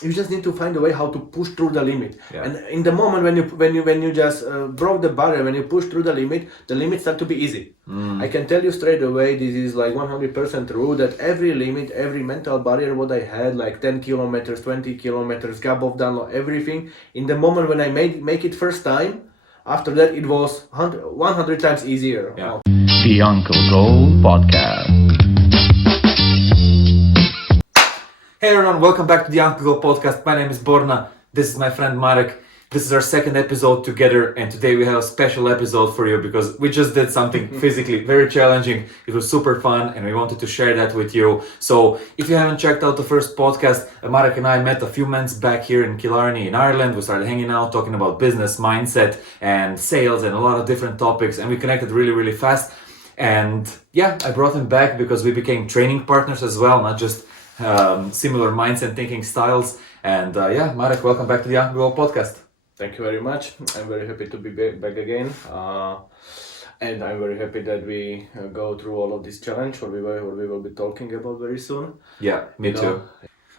you just need to find a way how to push through the limit. Yeah. And in the moment when you just broke the barrier, when you push through the limit start to be easy. I can tell you straight away, this is like 100% true, that every limit, every mental barrier what I had, like 10 kilometers, 20 kilometers, gap of download, everything, in the moment when I make it first time, after that it was 100 times easier. Yeah. The Uncle Goal Podcast. Hey everyone, welcome back to the Uncle Go podcast. My name is Borna. This is my friend Marek. This is our second episode together, and today we have a special episode for you because we just did something physically very challenging. It was super fun, and we wanted to share that with you. So if you haven't checked out the first podcast, Marek and I met a few months back here in Killarney in Ireland. We started hanging out, talking about business, mindset, and sales, and a lot of different topics, and we connected really, really fast. And yeah, I brought him back because we became training partners as well, not just similar mindset thinking styles. And yeah, Marek, welcome back to the Young Girl podcast. Thank you very much. I'm very happy to be back again. And I'm very happy that we go through all of this challenge what we will be talking about very soon. Yeah, me too.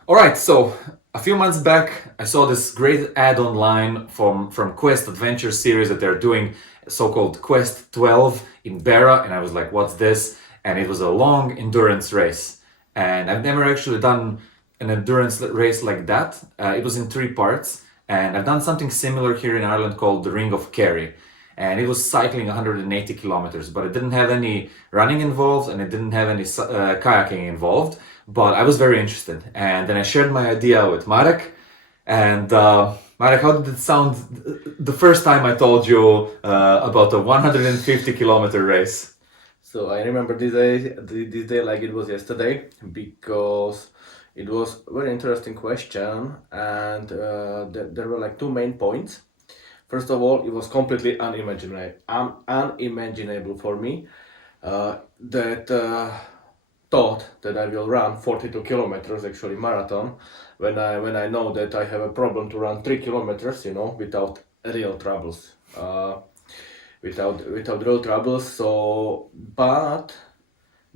All right, so a few months back, I saw this great ad online from Quest Adventure series that they're doing, so-called Quest 12 in Beara, and I was like, what's this? And it was a long endurance race. And I've never actually done an endurance race like that. It was in 3 parts. And I've done something similar here in Ireland called the Ring of Kerry. And it was cycling 180 kilometers, but it didn't have any running involved and it didn't have any kayaking involved. But I was very interested. And then I shared my idea with Marek. And Marek, how did it sound the first time I told you about a 150 kilometer race? So I remember this day like it was yesterday, because it was a very interesting question, and there were like 2 main points. First of all, it was completely unimaginable for me that thought that I will run 42 kilometers, actually marathon, when I know that I have a problem to run 3 kilometers, without real troubles. Without real troubles. So, but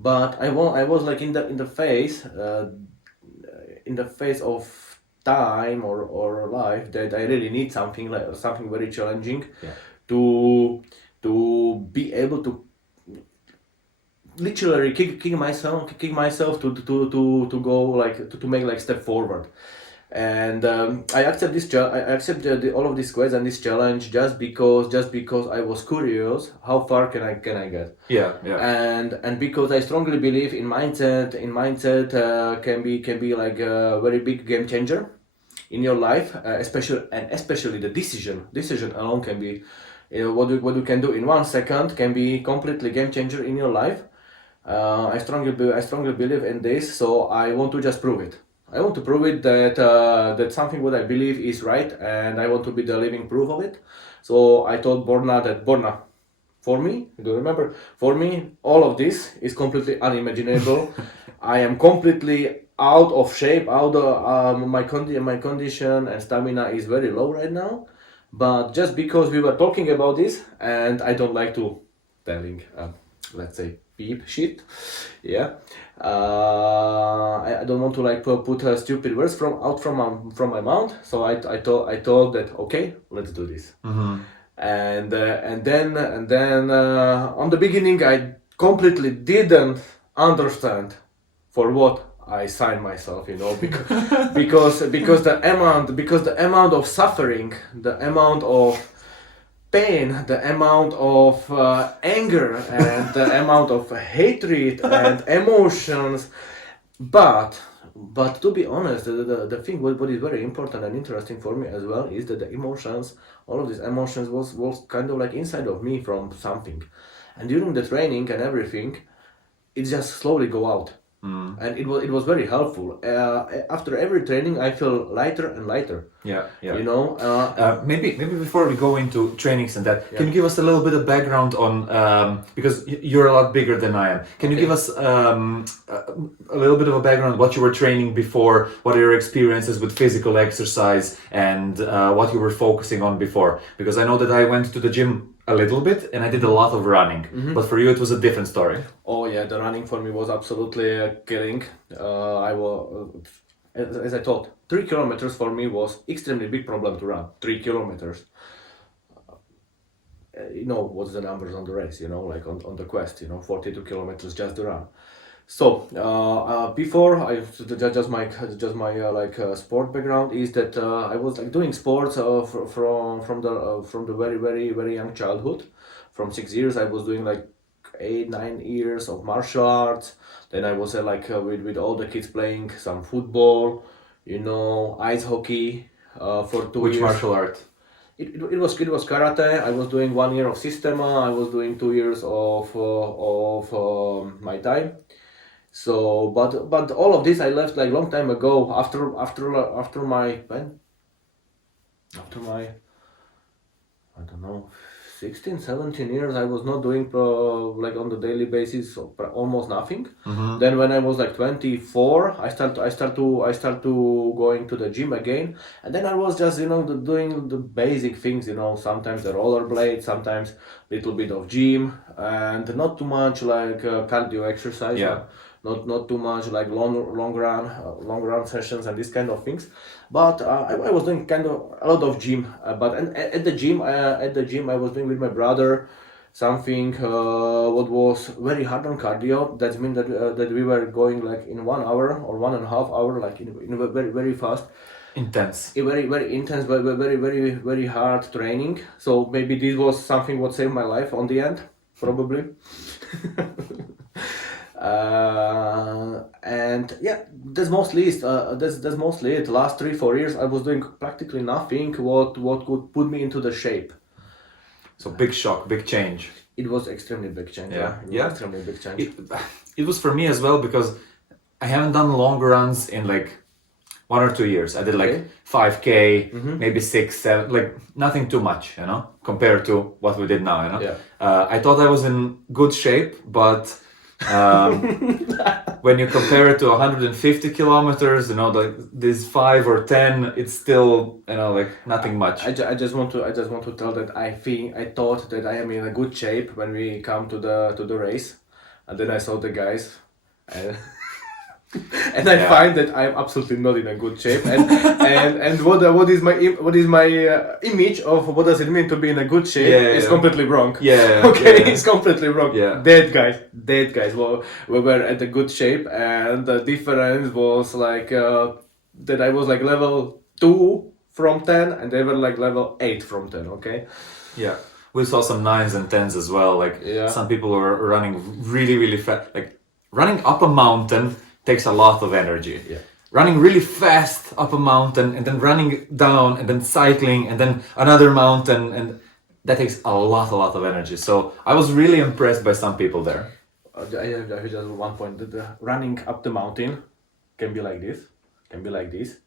I was like in the phase of time or life that I really need something very challenging, to be able to literally kick myself to go like to make like step forward. And I accept all of these quests and this challenge just because I was curious how far can I get. Yeah. And because I strongly believe in mindset can be like a very big game changer in your life, especially the decision alone can be, what you can do in 1 second can be completely game changer in your life. I strongly believe in this, so I want to just prove it. I want to prove it that something what I believe is right, and I want to be the living proof of it. So I told Borna, for me, you do remember, for me, all of this is completely unimaginable. I am completely out of shape, my condition and stamina is very low right now. But just because we were talking about this, and I don't like to telling, let's say, peep shit, yeah. I don't want to like put stupid words from my mouth. So I told that okay, let's do this. And then on the beginning I completely didn't understand for what I signed myself, because the amount of suffering, the amount of pain, the amount of anger, and the amount of hatred and emotions. But to be honest, the thing what is very important and interesting for me as well is that the emotions, all of these emotions was kind of like inside of me from something. And during the training and everything, it just slowly go out. And it was very helpful. After every training, I feel lighter and lighter. Yeah. Maybe Maybe before we go into trainings and that, can you give us a little bit of background on, because you're a lot bigger than I am. Can you give us a little bit of a background what you were training before, what are your experiences with physical exercise, and what you were focusing on before? Because I know that I went to the gym a little bit and I did a lot of running, but for you it was a different story. Oh yeah, the running for me was absolutely killing. as I told, 3 kilometers for me was extremely big problem to run. 3 kilometers. You know what's the numbers on the race, you know, like on the quest, you know, 42 kilometers just to run. So before I just my sport background is that I was like doing sports from the very young childhood. From 6 years I was doing like 8 9 years of martial arts. Then I was with all the kids playing some football, you know, ice hockey for 2 Which years. martial art? It was karate. I was doing 1 year of Systema. I was doing 2 years of Muay Thai. So, but all of this I left like long time ago. After my I don't know 16 17 years I was not doing like on the daily basis almost nothing. Then when I was like 24 I start to going to the gym again, and then I was just, you know, doing the basic things, you know, sometimes the rollerblade, sometimes little bit of gym, and not too much like cardio exercise. Yeah. Not too much like long run sessions and this kind of things, but I was doing kind of a lot of gym. But at the gym I was doing with my brother something what was very hard on cardio. That means that we were going like in 1 hour or 1.5 hour, like in a very fast, Intense. a very intense, very hard training. So maybe this was something what saved my life on the end, probably. And yeah, that's mostly it. That's mostly it. Last 3 4 years I was doing practically nothing what could put me into the shape. So big shock, big change. It was extremely big change. Yeah. It was Yeah. extremely big change. It was for me as well, because I haven't done long runs in like 1 or 2 years. I did like Okay. 5K, maybe 6, 7, like nothing too much, you know, compared to what we did now, you know. Yeah. I thought I was in good shape, but when you compare it to 150 kilometers, you know, like this 5 or 10, it's still, you know, like nothing much. I just want to tell that I thought that I am in a good shape when we come to the race, and then I saw the guys, and and I Yeah. find that I'm absolutely not in a good shape. And what is my image of what does it mean to be in a good shape is completely wrong. Yeah. Okay, yeah. it's completely wrong. Yeah. Dead guys were at a good shape, and the difference was like that I was like level 2 from 10, and they were like level 8 from 10. Okay. Yeah, we saw some 9s and 10s as well. Like Yeah. some people were running really fast. Like running up a mountain takes a lot of energy. Yeah. Running really fast up a mountain and then running down and then cycling and then another mountain, and that takes a lot of energy. So I was really impressed by some people there. I have just one point. The running up the mountain can be like this,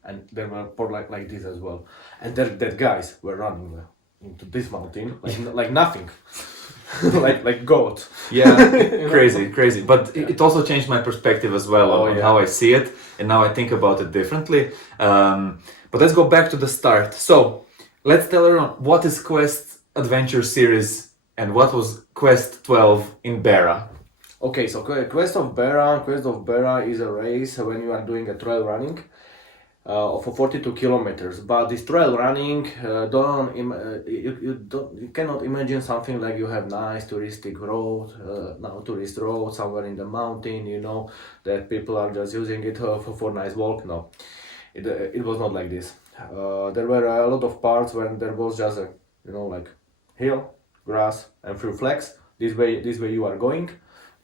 and there were for like this as well. And that guys were running into this mountain like nothing, like goat. Yeah, crazy. But it also changed my perspective as well on yeah. how I see it, and now I think about it differently. But let's go back to the start. So let's tell everyone what is Quest Adventure Series and what was Quest 12 in Beara. Okay, so Quest of Beara is a race when you are doing a trail running of 42 kilometers. But this trail running, you cannot imagine something like you have nice touristic road, tourist road somewhere in the mountain, you know, that people are just using it for nice walk. No, it was not like this. There were a lot of parts when there was just a, you know, like hill, grass, and few flags. This way you are going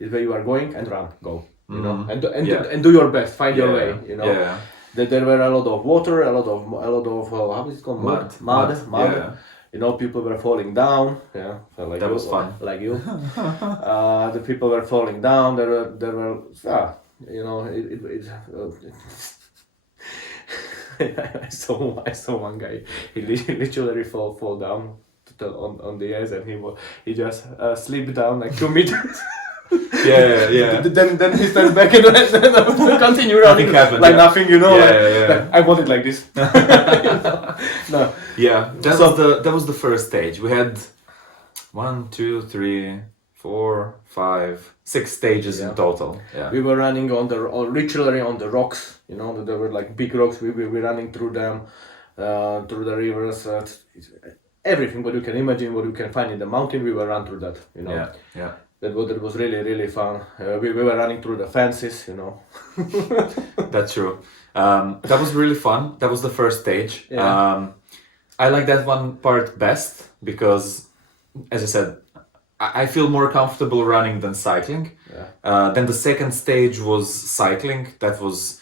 and run, go, you know, and do your best, find your way, you know. Yeah. That there were a lot of water, a lot of how is it called, mud. Yeah. You know, people were falling down. Yeah, so like That you, was fun. Like you. The people were falling down. There were you know, I saw one guy. He literally fall down on the ice, and he just slipped down like 2 meters. Yeah. Then he starts back and then continue running happened, like yeah. nothing, you know. Yeah. Like, I want it like this. No. Yeah, that was the first stage. We had 1, 2, 3, 4, 5, 6 stages in total. Yeah. We were running literally on the rocks. You know, there were like big rocks. We were running through them, through the rivers. Everything what you can imagine, what you can find in the mountain, we were run through that. You know. Yeah. Yeah. That was really, really fun. We were running through the fences, you know. That's true. That was really fun. That was the first stage. Yeah. I like that one part best because, as I said, I feel more comfortable running than cycling. Yeah. Then the second stage was cycling. That was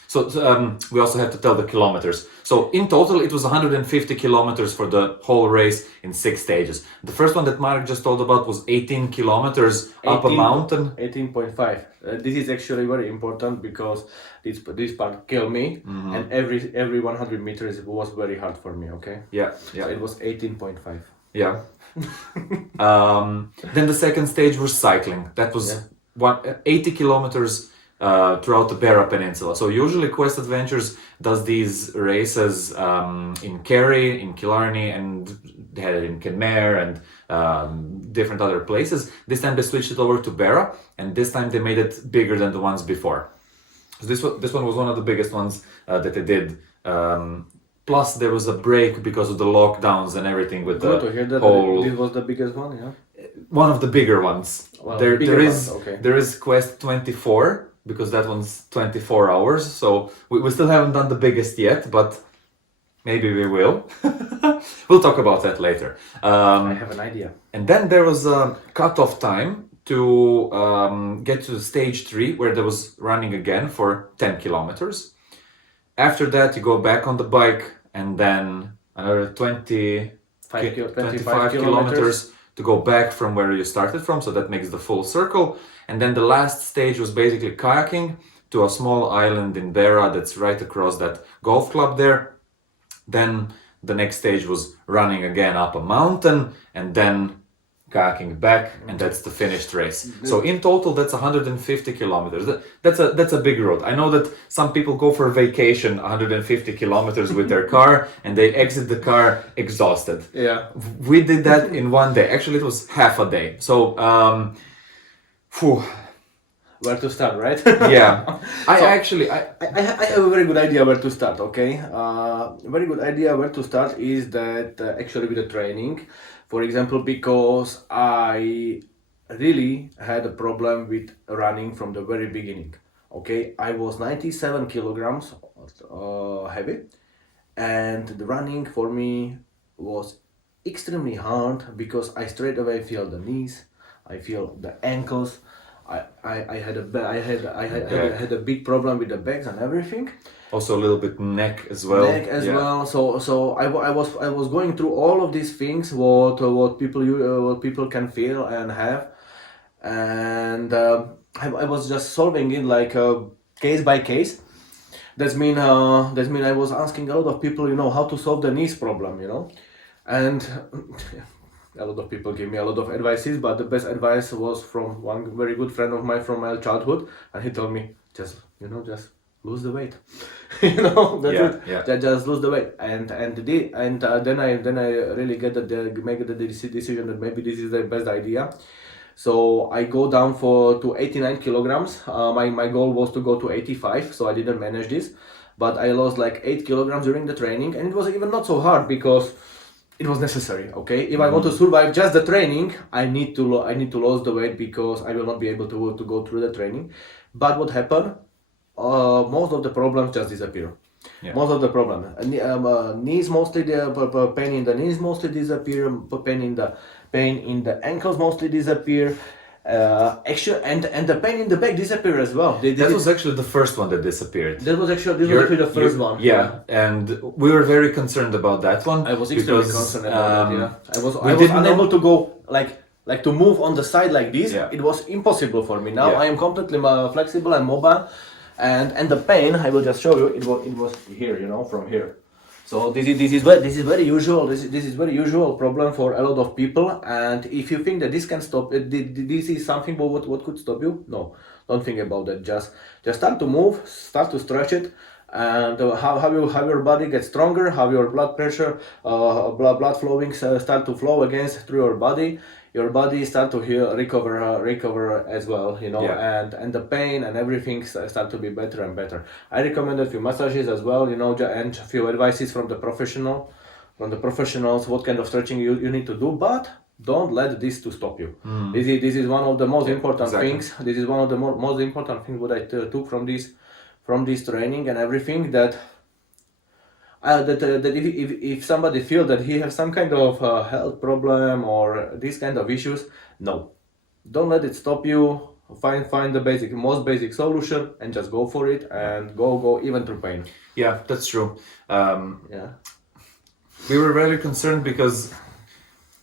we also have to tell the kilometers. So in total, it was 150 kilometers for the whole race in 6 stages. The first one that Marek just told about was 18 kilometers up a mountain. 18.5. This is actually very important because this part killed me, and every 100 meters was very hard for me. Okay. Yeah. Yeah. So it was 18.5. Yeah. Then the second stage was cycling. That was 80 kilometers throughout the Beara peninsula. So usually Quest Adventures does these races in Kerry, in Killarney, and they had it in Kenmare and different other places. This time they switched it over to Beara, and this time they made it bigger than the ones before. So this one was one of the biggest ones that they did. Plus, there was a break because of the lockdowns and everything with Good the to hear that whole. this was the biggest one, yeah. One of the bigger ones. Well, there bigger is ones, okay. there is Quest 24 because that one's 24 hours. So we still haven't done the biggest yet, but maybe we will. We'll talk about that later. I have an idea. And then there was a cutoff time to get to stage 3 where there was running again for 10 kilometers. After that, you go back on the bike and then another 25 kilometers to go back from where you started from. So that makes the full circle. And then the last stage was basically kayaking to a small island in Beara that's right across that golf club there. Then the next stage was running again up a mountain and then kayaking back, and that's the finished race. So in total, that's 150 kilometers. That's a big road. I know that some people go for a vacation 150 kilometers with their car, and they exit the car exhausted. Yeah. We did that in one day. Actually, it was half a day. So, Where to start, right? yeah. I have a very good idea where to start, okay? Very good idea where to start is that actually with the training, for example, because I really had a problem with running from the very beginning, okay? I was 97 kilograms heavy, and the running for me was extremely hard because I straight away feel the knees, I feel the ankles. I had a big problem with the bags and everything. Also a little bit neck as well. Neck as well. So I was going through all of these things what people can feel and have, and I was just solving it like case by case. That mean I was asking a lot of people, how to solve the knees problem, and. A lot of people give me a lot of advices, but the best advice was from one very good friend of mine from my childhood, and he told me just lose the weight, just lose the weight, and then I really make the decision that maybe this is the best idea. So I go down to 89 kilograms. My goal was to go to 85, so I didn't manage this, but I lost like 8 kilograms during the training, and it was even not so hard because it was necessary, okay? If I want to survive just the training, I need to lose the weight because I will not be able to go through the training. But what happened? Most of the problems just disappear. Yeah. Most of the problem, knees mostly, the pain in the knees mostly disappear. Pain in the ankles mostly disappear. Actually, and the pain in the back disappeared as well. That was actually the first one that disappeared. That was actually the first one. Yeah, and we were very concerned about that one. I was extremely concerned about that. Yeah, I was unable to go like to move on the side like this. Yeah. It was impossible for me. Now I am completely flexible and mobile, and the pain I will just show you. It was here, from here. So this is very usual. This is very usual problem for a lot of people. And if you think that this can stop, this is something. But what could stop you? No, don't think about that. Just start to move, start to stretch it, and how your body gets stronger, how your blood pressure, blood flowing start to flow again through your body. your body start to heal, recover as well, you know, Yeah. and the pain and everything start to be better and better. I recommend a few massages as well, you know, and a few advices from the professionals, what kind of stretching you need to do, but don't let this to stop you. This is one of the most important exactly. things. This is one of the most important things what I took from this training and everything, that that if somebody feels that he has some kind of health problem or these kind of issues, no, don't let it stop you. Find the most basic solution and just go for it, and go even through pain. Yeah, that's true. Yeah. We were very concerned because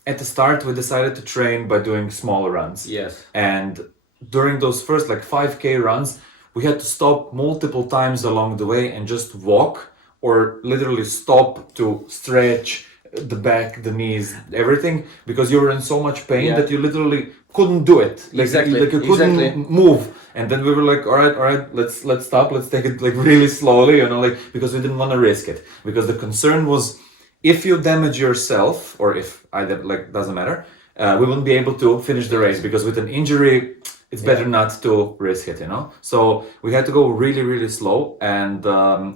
at the start we decided to train by doing small runs. Yes. And during those first like 5K runs, we had to stop multiple times along the way and just walk, or literally stop to stretch the back, the knees, everything, because you were in so much pain that you literally couldn't do it. Like, Exactly. Like you couldn't move. And then we were like, all right, let's stop, let's take it like really slowly, you know, like, because we didn't want to risk it. Because the concern was, if you damage yourself, or if either, like, doesn't matter, we wouldn't be able to finish the race, because with an injury, it's better not to risk it, you know? So we had to go really, really slow, and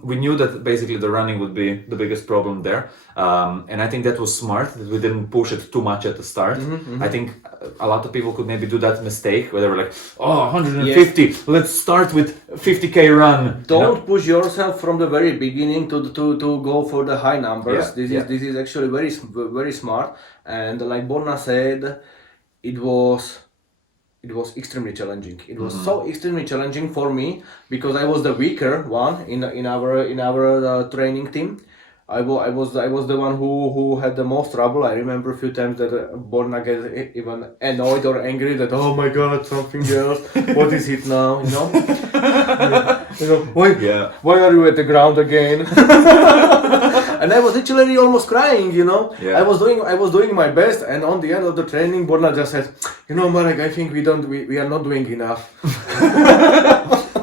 we knew that basically the running would be the biggest problem there. And I think that was smart, that we didn't push it too much at the start. I think a lot of people could maybe do that mistake, where they were like, oh, 150, let's start with 50K run. Don't push yourself from the very beginning to go for the high numbers. This is actually very smart. And like Borna said, it was extremely challenging. It was so extremely challenging for me, because I was the weaker one in our training team. I was the one who had the most trouble. I remember a few times that Borna get even annoyed or angry that, oh my god, something else. What is it now? You know? You know, why are you at the ground again? And I was literally almost crying, you know. Yeah. I was doing my best, and on the end of the training, Borna just said, you know, Marek, I think we are not doing enough.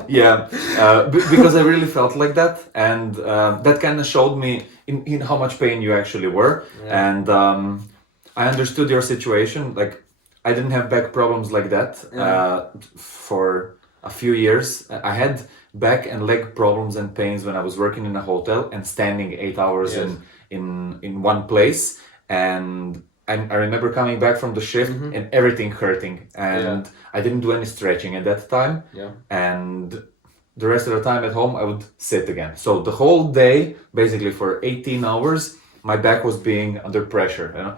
Yeah, because I really felt like that, and that kind of showed me in how much pain you actually were, and I understood your situation. Like, I didn't have back problems like that for a few years. I had back and leg problems and pains when I was working in a hotel and standing 8 hours in one place, and I remember coming back from the shift and everything hurting, and I didn't do any stretching at that time. And the rest of the time at home I would sit again. So the whole day, basically for 18 hours, my back was being under pressure, you know.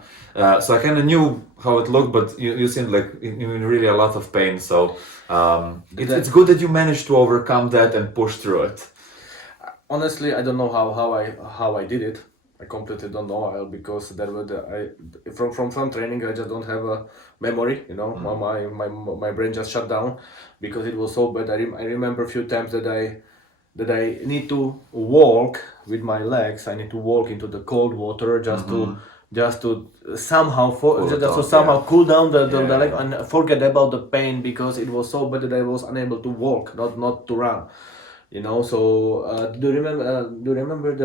So I kind of knew how it looked, but you seemed like in really a lot of pain. So it's good that you managed to overcome that and push through it. Honestly, I don't know how I did it. I completely don't know, because there were from training I just don't have a memory, you know. My brain just shut down because it was so bad. I remember a few times that I need to walk with my legs. I need to walk into the cold water just to somehow cool down the leg and forget about the pain, because it was so bad that I was unable to walk, not to run. You know, so do you remember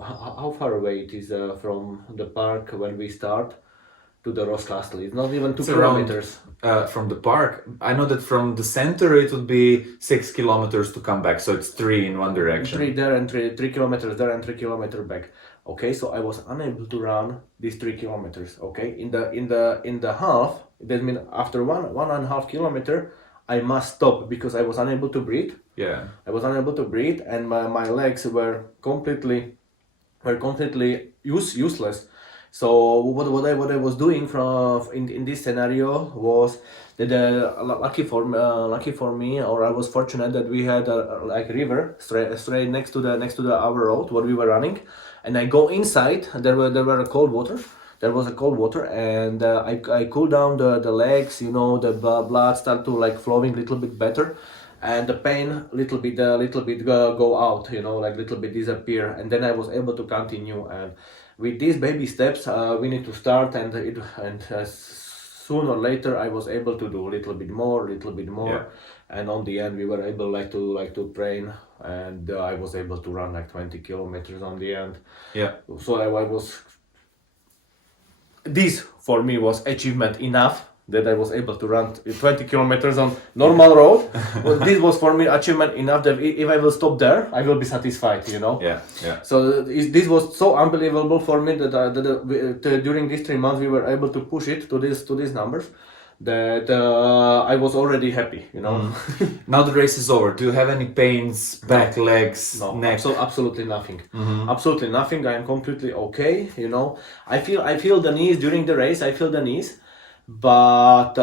how far away it is from the park when we start to the Ross Castle? It's not even 2 kilometers. From the park, I know that from the center it would be 6 kilometers to come back, so it's 3 in one direction. 3 there and 3 kilometers there and 3 kilometers back. Okay, so I was unable to run these 3 kilometers. Okay, in the half, that means after 1.5 kilometer, I must stop because I was unable to breathe. Yeah. I was unable to breathe, and my legs were completely useless. So what I was doing in this scenario was that lucky for me, or I was fortunate that we had a river straight next to our road where we were running, and I go inside. There were a cold water. There was a cold water, and I cooled down the legs. You know, the blood started to like flowing a little bit better, and the pain little bit go out. You know, like little bit disappear, and then I was able to continue. And with these baby steps, we need to start, and sooner or later I was able to do a little bit more, and on the end we were able to train, and I was able to run like 20 kilometers on the end. Yeah. So I was this for me was achievement enough that I was able to run 20 kilometers on normal road. Well, this was for me achievement enough that if I will stop there, I will be satisfied, you know. Yeah. So this was so unbelievable for me that during these 3 months we were able to push it to these numbers. That I was already happy, you know. Now the race is over. Do you have any pains, back, legs, No, neck? absolutely nothing. Absolutely nothing. I am completely okay. You know, I feel the knees during the race. I feel the knees, but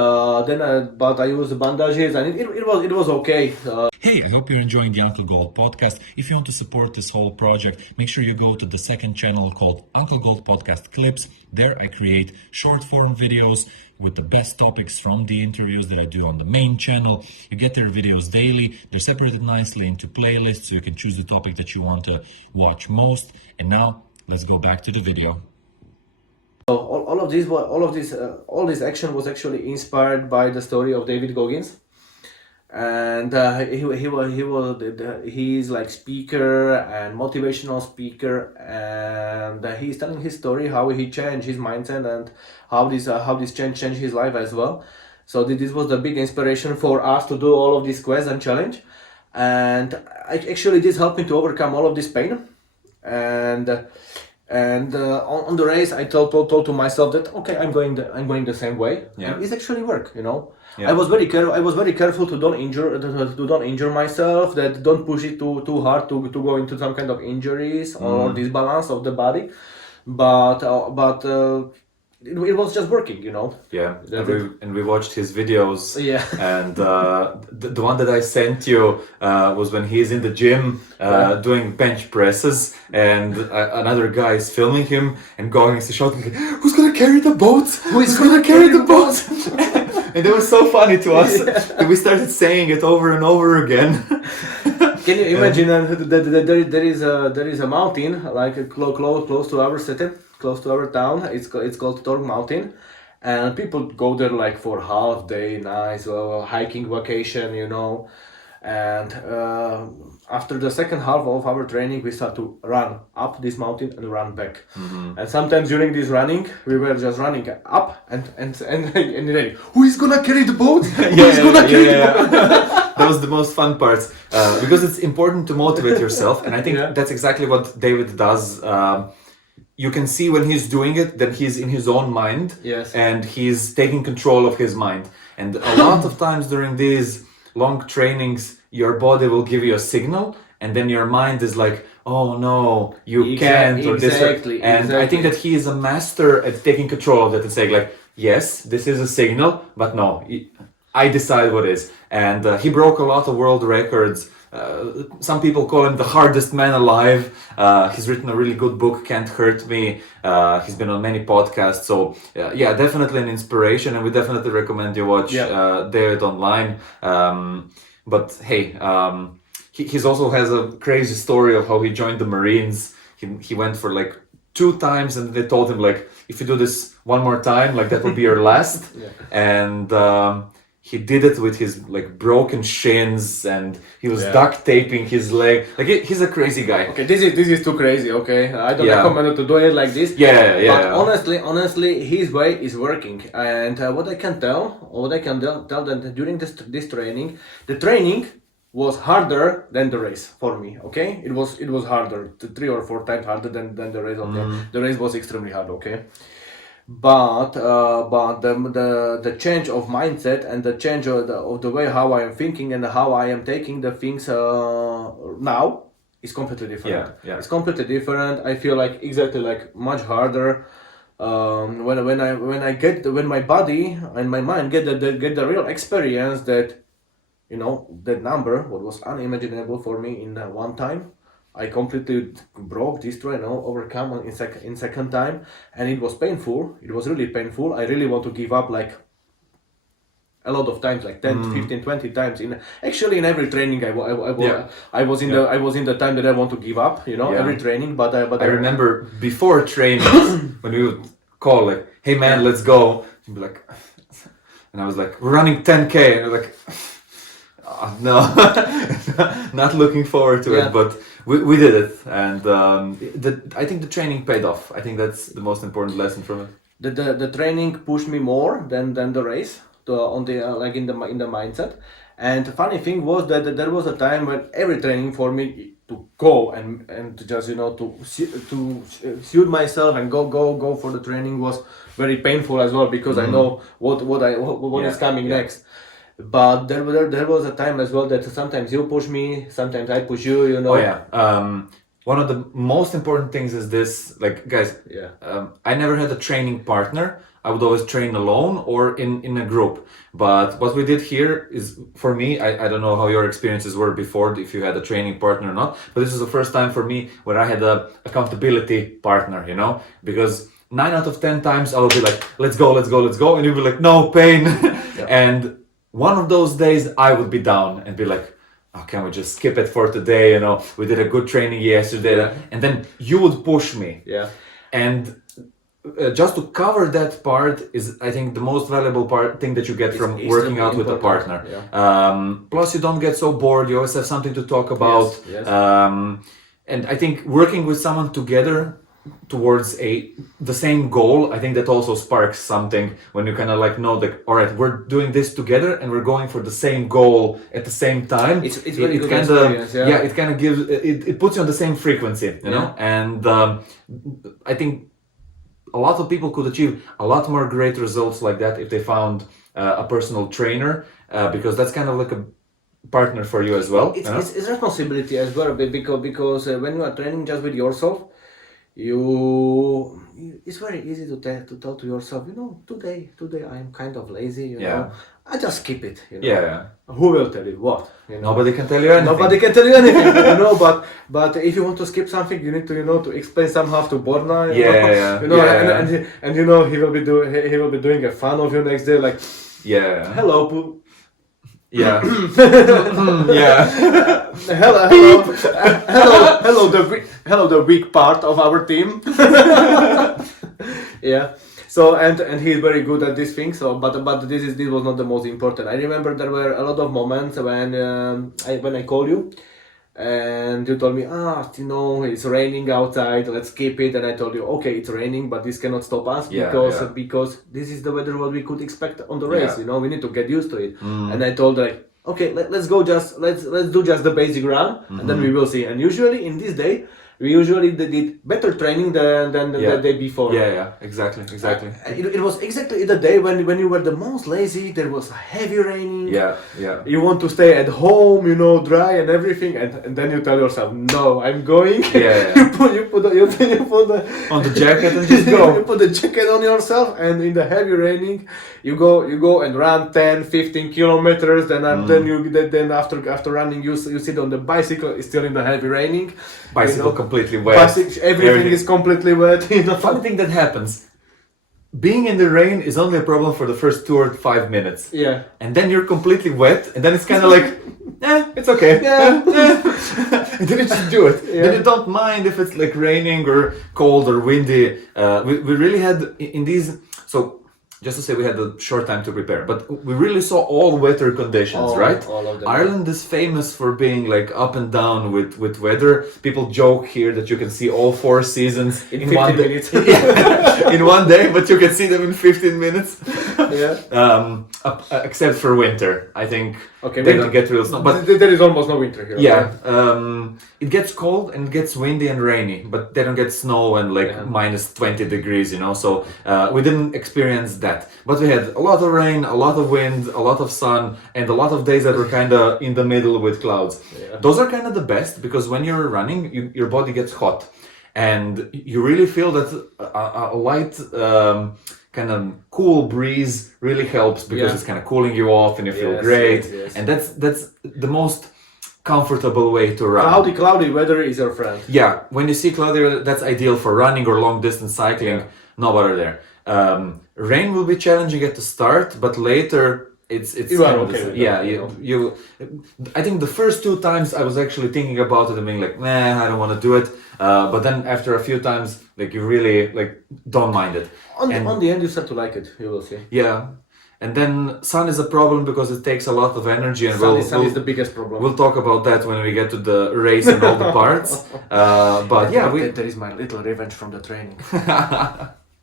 but I use the bandages and it was okay. Hey, I hope you're enjoying the Uncle Gold podcast. If you want to support this whole project, make sure you go to the second channel called Uncle Gold Podcast Clips. There I create short form videos with the best topics from the interviews that I do on the main channel. You get their videos daily. They're separated nicely into playlists, so you can choose the topic that you want to watch most. And now let's go back to the video. All this action was actually inspired by the story of David Goggins. And he's like speaker and motivational speaker, and he's telling his story how he changed his mindset and how this changed his life as well. So this was the big inspiration for us to do all of these quests and challenge, and actually this helped me to overcome all of this pain. And on the race I told to myself that okay, I'm going the same way. Yeah. And it's actually work, you know. Yeah. I was very careful to don't injure myself, that don't push it too hard to go into some kind of injuries or disbalance of the body, but it was just working, you know. Yeah, and we watched his videos. Yeah. And the one that I sent you was when he's in the gym doing bench presses, and another guy is filming him, and Goggins is shouting, "Who's gonna carry the boats? Who's gonna carry the boats?" And it was so funny to us that we started saying it over and over again. Can you imagine that there is a mountain like close to our city, close to our town. It's called Torg Mountain, and people go there like for half day, nice hiking vacation, you know. And after the second half of our training, we start to run up this mountain and run back. And sometimes during this running, we were just running up and then, who is gonna carry the boat? That was the most fun part, because it's important to motivate yourself, and I think that's exactly what David does. You can see when he's doing it that he's in his own mind, Yes. and he's taking control of his mind. And a lot of times during these long trainings, your body will give you a signal, and then your mind is like, "Oh no, you can't," or this. And I think that he is a master at taking control of that and saying like, "Yes, this is a signal, but no, I decide what is." And he broke a lot of world records. Some people call him the hardest man alive. He's written a really good book, Can't Hurt Me. He's been on many podcasts. So yeah, definitely an inspiration, and we definitely recommend you watch David online. But hey, he's also has a crazy story of how he joined the Marines. He went for like 2 times, and they told him like, if you do this one more time, like that will be your last. And he did it with his like broken shins, and he was duct taping his leg. Like he's a crazy guy. Okay, this is too crazy. Okay, I don't recommend to do it like this. But honestly, his way is working. And what I can tell that during this training, the training was harder than the race for me. Okay, it was harder, 3 or 4 times harder than the race. Okay, the race was extremely hard. Okay. But the change of mindset and the change of the way how I am thinking and how I am taking the things now is completely different. It's completely different. I feel like exactly like much harder when my body and my mind get the real experience that, you know, that number what was unimaginable for me in one time. I completely broke this train, overcome in second time, and it was painful. It was really painful. I really want to give up like a lot of times, like 10, 15, 20 times. In every training, I was in the time that I want to give up. You know, every training. But I remember before training when we would call like, "Hey man, let's go," and be like, and I was like, "We're running 10K," and I was like, oh, no, not looking forward to it, but. We did it, and I think the training paid off. I think that's the most important lesson from it. the training pushed me more than the race on the like in the mindset. And the funny thing was that there was a time when every training for me to go and to just to suit myself and go for the training was very painful as well, because I know what is coming next. But there was a time as well that sometimes you push me, sometimes I push you. Oh yeah. One of the most important things is this, like, guys. Yeah. I never had a training partner. I would always train alone or in a group. But what we did here is, for me, I don't know how your experiences were before, if you had a training partner or not, but this is the first time for me where I had a accountability partner, you know, because 9 out of 10 times I will be like, let's go, and you'll be like, no, pain. And one of those days I would be down and be like, oh, can we just skip it for today? You know, we did a good training yesterday, and then you would push me. Yeah. And just to cover that part is, I think, the most valuable thing that you get from working out with a partner. Yeah. Plus, you don't get so bored. You always have something to talk about. Yes. And I think working with someone together towards the same goal, I think that also sparks something when you kind of like know that, all right, we're doing this together and we're going for the same goal at the same time. It's very good experience, yeah. It kind of gives it puts you on the same frequency, you know. And I think a lot of people could achieve a lot more great results like that if they found a personal trainer, because that's kind of like a partner for you as well. It's responsibility as well, because when you are training just with yourself, it's very easy to tell to yourself, today I'm kind of lazy, you know, I just skip it, you know. Yeah. Who will tell you what? You know? Nobody can tell you anything. Nobody can tell you anything, you know. But if you want to skip something, you need to to explain somehow to Borna. And you know he will be doing a fun of you next day, like, hello, Pooh. Yeah. Hello, the weak part of our team. Yeah. So and he's very good at this thing. So but this was not the most important. I remember there were a lot of moments when I called you, and you told me, it's raining outside, let's skip it. And I told you, okay, it's raining, but this cannot stop us, because this is the weather what we could expect on the race. You know, we need to get used to it. And I told okay, let's do just the basic run, and then we will see. And usually in this day, we usually did better training than the day before. Yeah, exactly. It was exactly the day when you were the most lazy. There was heavy raining. Yeah. You want to stay at home, dry and everything, and then you tell yourself, no, I'm going. Yeah. you put on the jacket and just go. You put the jacket on yourself, and in the heavy raining, you go and run 10-15 kilometers. Then after running, you sit on the bicycle. It's still in the heavy raining. Bicycle completely wet. Everything is completely wet. Funny thing that happens. Being in the rain is only a problem for the first 2 or 5 minutes. Yeah. And then you're completely wet, and then it's kind of like, it's okay. Yeah. And then you just do it. Yeah. Then you don't mind if it's like raining or cold or windy. We really had in these. So just to say, we had a short time to prepare, but we really saw all weather conditions, right? All of them. Ireland is famous for being like up and down with weather. People joke here that you can see all 4 seasons in 15 minutes. In one day, but you can see them in 15 minutes. Yeah. Except for winter, I think. Okay, they don't get real snow. But there is almost no winter here. Yeah, it gets cold and it gets windy and rainy, but they don't get snow and minus 20 degrees, So we didn't experience that. But we had a lot of rain, a lot of wind, a lot of sun, and a lot of days that were kind of in the middle with clouds. Yeah. Those are kind of the best, because when you're running, your body gets hot, and you really feel that a light kind of cool breeze really helps, because it's kind of cooling you off and you feel great. Yes. And that's the most comfortable way to run. Cloudy weather is your friend. Yeah, when you see cloudy weather, that's ideal for running or long distance cycling. No bother there. Rain will be challenging at the start, but later it's you are okay with yeah, that, you I think the first 2 times I was actually thinking about it and being like, I don't want to do it. But then after a few times, like, you really don't mind it. On the end, you start to like it. You will see. Yeah, and then sun is a problem because it takes a lot of energy, and sun is the biggest problem. We'll talk about that when we get to the race and all the parts. But there is my little revenge from the training.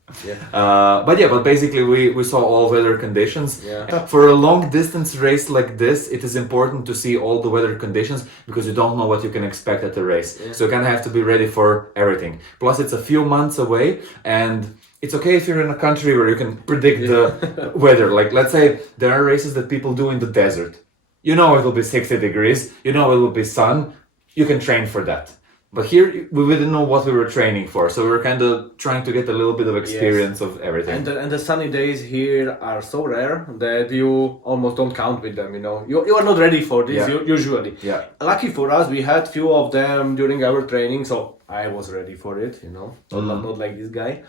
But basically we saw all weather conditions. For a long distance race like this, it is important to see all the weather conditions because you don't know what you can expect at the race. So you kind of have to be ready for everything. Plus it's a few months away, and it's okay if you're in a country where you can predict the weather. Like let's say there are races that people do in the desert. You know it will be 60 degrees, you know it will be sun, you can train for that. But here we didn't know what we were training for, so we were kind of trying to get a little bit of experience of everything. And the sunny days here are so rare that you almost don't count with them. You are not ready for this usually. Lucky for us, we had few of them during our training, so I was ready for it. Not like this guy.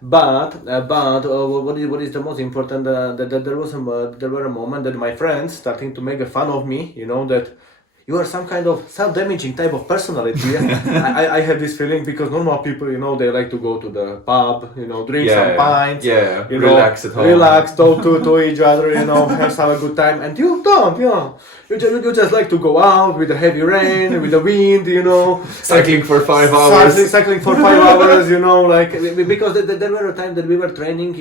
But what is the most important? That there were a moment that my friends starting to make fun of me. That you are some kind of self-damaging type of personality. I have this feeling because normal people, they like to go to the pub, drink some pints, relax at home, talk to each other, have a good time, and you don't, you just like to go out with the heavy rain, with the wind, cycling for 5 hours, cycling for 5 hours, like because there were a time that we were training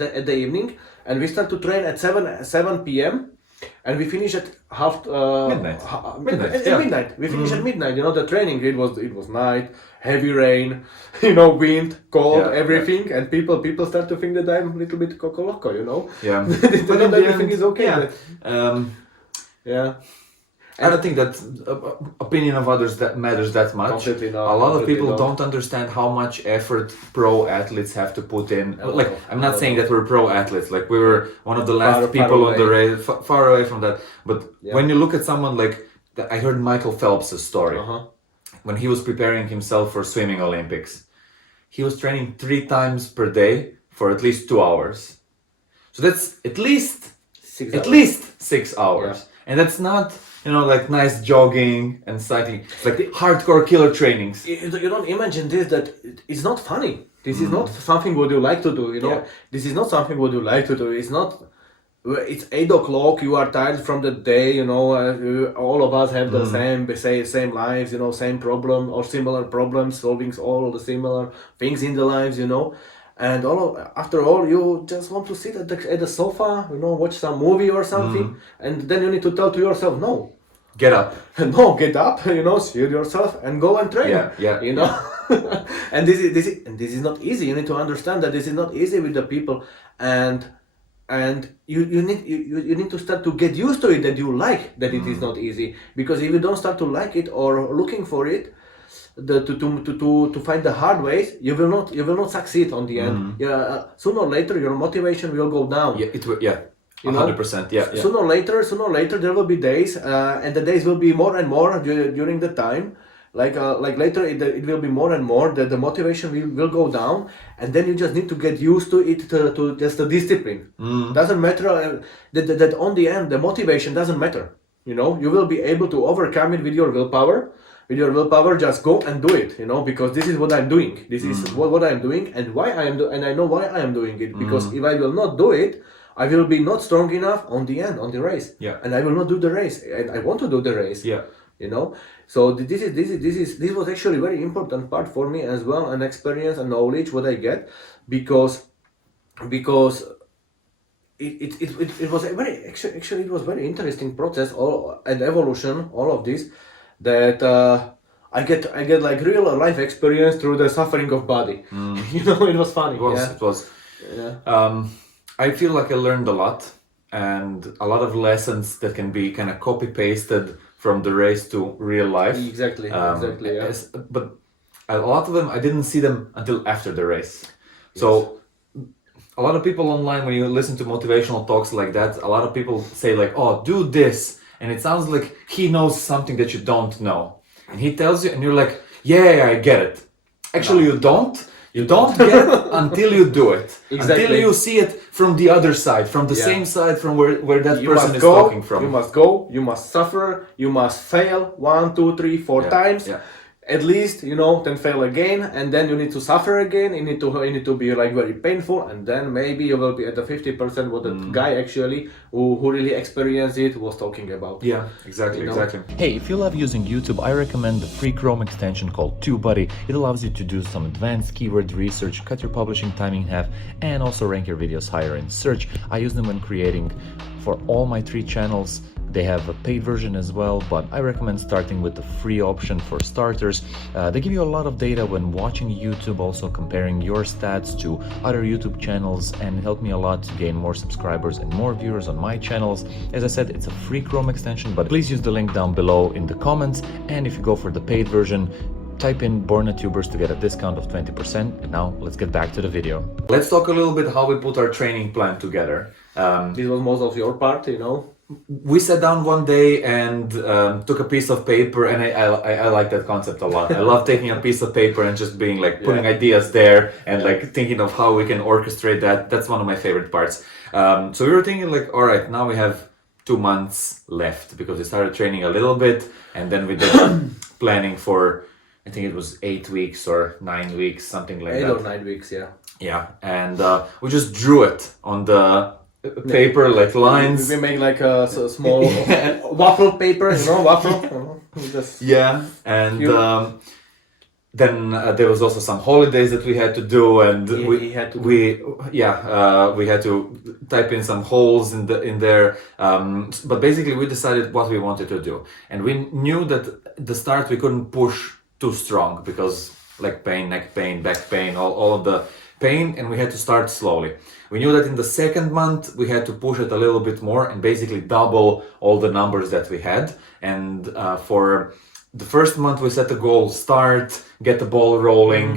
at the evening, and we start to train at 7 p.m. and we finish at midnight. Midnight. We finish at midnight. The training. It was night, heavy rain, wind, cold, everything, and people start to think that I'm a little bit coco loco. Yeah. But everything is okay. I don't think that opinion of others that matters that much. Completely not. A lot of people Completely not. don't understand how much effort pro athletes have to put in. I'm not saying that we're pro athletes. Like we were one of the last people on the race, far away from that. But when you look at someone like, I heard Michael Phelps' story. When he was preparing himself for swimming Olympics, he was training 3 times per day for at least 2 hours. So that's at least 6 hours. And that's not, like nice jogging and cycling. It's like hardcore killer trainings. You don't imagine this, that it's not funny. This is not something what you like to do, This is not something what you like to do. It's 8 o'clock, you are tired from the day, all of us have the same lives, same problem or similar problems, solving all the similar things in the lives, And after all, you just want to sit at the sofa, watch some movie or something, and then you need to tell to yourself, no, get up. No, get up, shield yourself and go and train. And this is not easy. You need to understand that this is not easy with the people, and you need to start to get used to it, that you like that it is not easy, because if you don't start to like it or looking for it, to find the hard ways, you will not succeed on the end. Sooner or later your motivation will go down. 100%. Sooner or later there will be days, and the days will be more and more during the time. Like later it will be more and more that the motivation will go down, and then you just need to get used to it, to just the discipline. Doesn't matter that on the end the motivation doesn't matter. You will be able to overcome it with your willpower. With your willpower, just go and do it, because this is what I'm doing. This is what I'm doing, and why I am and I know why I am doing it. Because if I will not do it, I will be not strong enough on the end, on the race. And I will not do the race, and I want to do the race. So this was actually a very important part for me as well, an experience and knowledge what I get, because it was a very interesting process, and evolution, all of this, that I get like real life experience through the suffering of body. It was funny. It was. I feel like I learned a lot, and a lot of lessons that can be kind of copy pasted from the race to real life. Exactly. But a lot of them I didn't see them until after the race. So a lot of people online, when you listen to motivational talks like that, a lot of people say like, "Oh, do this." And it sounds like he knows something that you don't know. And he tells you, and you're like, yeah, I get it. Actually, you don't. You don't get it until you do it. Until you see it from the other side, from the same side from where that person is talking from. You must go, you must suffer, you must fail 1, 2, 3, 4 times. at least, then fail again, and then you need to suffer again. You need to be like very painful, and then maybe you will be at the 50% what that guy actually who really experienced it was talking about. Yeah, exactly. Hey, if you love using YouTube, I recommend the free Chrome extension called TubeBuddy. It allows you to do some advanced keyword research, cut your publishing time in half, and also rank your videos higher in search. I use them when creating for all my 3 channels. They have a paid version as well, but I recommend starting with the free option for starters. They give you a lot of data when watching YouTube, also comparing your stats to other YouTube channels, and it helped me a lot to gain more subscribers and more viewers on my channels. As I said, it's a free Chrome extension, but please use the link down below in the comments. And if you go for the paid version, type in BornaTubers to get a discount of 20%. And now let's get back to the video. Let's talk a little bit how we put our training plan together. This was most of your part, We sat down one day and took a piece of paper, and I like that concept a lot. I love taking a piece of paper and just being like putting ideas there and like thinking of how we can orchestrate that. That's one of my favorite parts. So we were thinking like, all right, now we have 2 months left because we started training a little bit, and then we did our planning for, I think it was 8 weeks or 9 weeks, something like 8 that. 8 or 9 weeks, yeah. Yeah, and we just drew it on the paper, like lines. We make like a small waffle paper, waffle. Just Yeah, and then there was also some holidays that we had to do, and we had to we had to type in some holes in there. But basically, we decided what we wanted to do, and we knew that at the start we couldn't push too strong because like pain, neck pain, back pain, all of the pain, and we had to start slowly. We knew that in the second month we had to push it a little bit more and basically double all the numbers that we had. And for the first month we set the goal, start, get the ball rolling,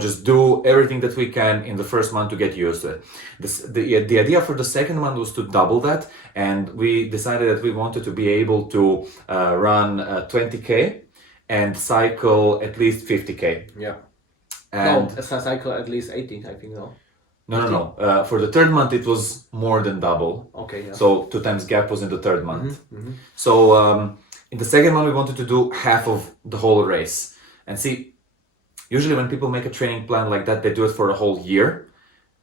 just do everything that we can in the first month to get used to it. The idea for the second month was to double that, and we decided that we wanted to be able to run 20K and cycle at least 50K. Yeah. And no, cycle at least 18, I think, no? No. For the third month, it was more than double. Okay, yeah. So 2 times gap was in the third month. So in the second month, we wanted to do half of the whole race. And see, usually when people make a training plan like that, they do it for a whole year.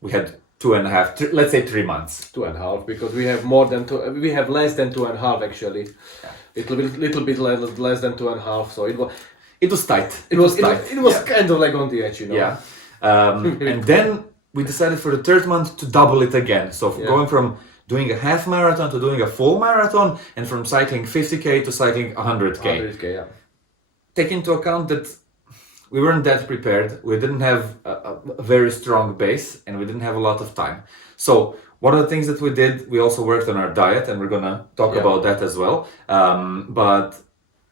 We had 2.5, let's say 3 months. 2.5, because we have more than two. We have less than 2.5 actually. Yeah. Little bit less than 2.5. So it was tight. It was kind of like on the edge, Yeah. And then we decided for the third month to double it again. So going from doing a half marathon to doing a full marathon, and from cycling 50K to cycling 100K. 100K, yeah. Take into account that we weren't that prepared. We didn't have a very strong base, and we didn't have a lot of time. So one of the things that we did, we also worked on our diet, and we're gonna talk about that as well. But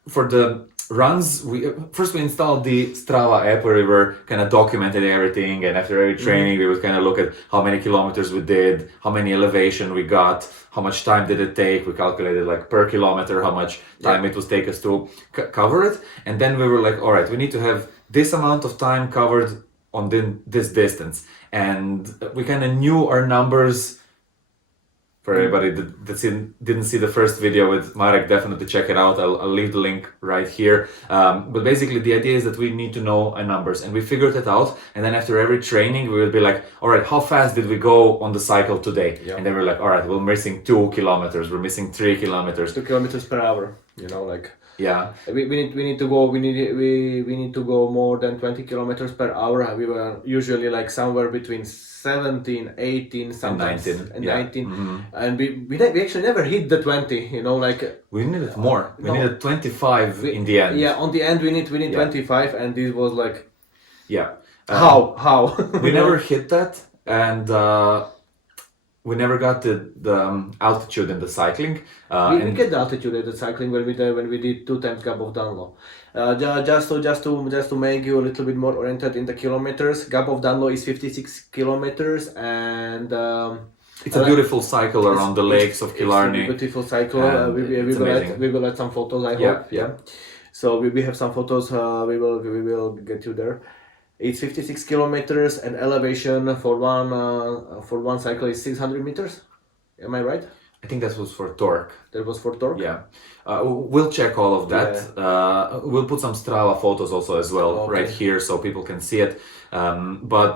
for the runs, we installed the Strava app where we were kind of documenting everything, and after every training we would kind of look at how many kilometers we did, how many elevation we got, how much time did it take. We calculated like per kilometer how much time it would take us to cover it, and then we were like, all right, we need to have this amount of time covered on this distance, and we kind of knew our numbers. For everybody that didn't see the first video with Marek, definitely check it out. I'll leave the link right here. But basically the idea is that we need to know our numbers, and we figured it out. And then after every training, we would be like, all right, how fast did we go on the cycle today? Yeah. And then we're like, all right, we're missing 2 kilometers. We're missing 3 kilometers. 2 kilometers per hour, like. Yeah. We need to go more than 20 kilometers per hour. We were usually like somewhere between 17, 18, sometimes and 19, and we actually never hit the 20. Like we needed more. We needed 25 in the end. Yeah, on the end we need 25, and this was like how we never hit that, and we never got the altitude in the cycling. We get the altitude in the cycling when we did 2 times gap of down low. Just to make you a little bit more oriented in the kilometers, gap of down low is 56 kilometers, and it's a beautiful cycle around the lakes of Killarney. It's a beautiful cycle. We will add some photos. I hope. Yeah. So we have some photos. We will get you there. It's 56 kilometers, and elevation for one cycle is 600 meters. Am I right? I think that was for torque. That was for torque. Yeah. We'll check all of that. We'll put some Strava photos also as well right here so people can see it. But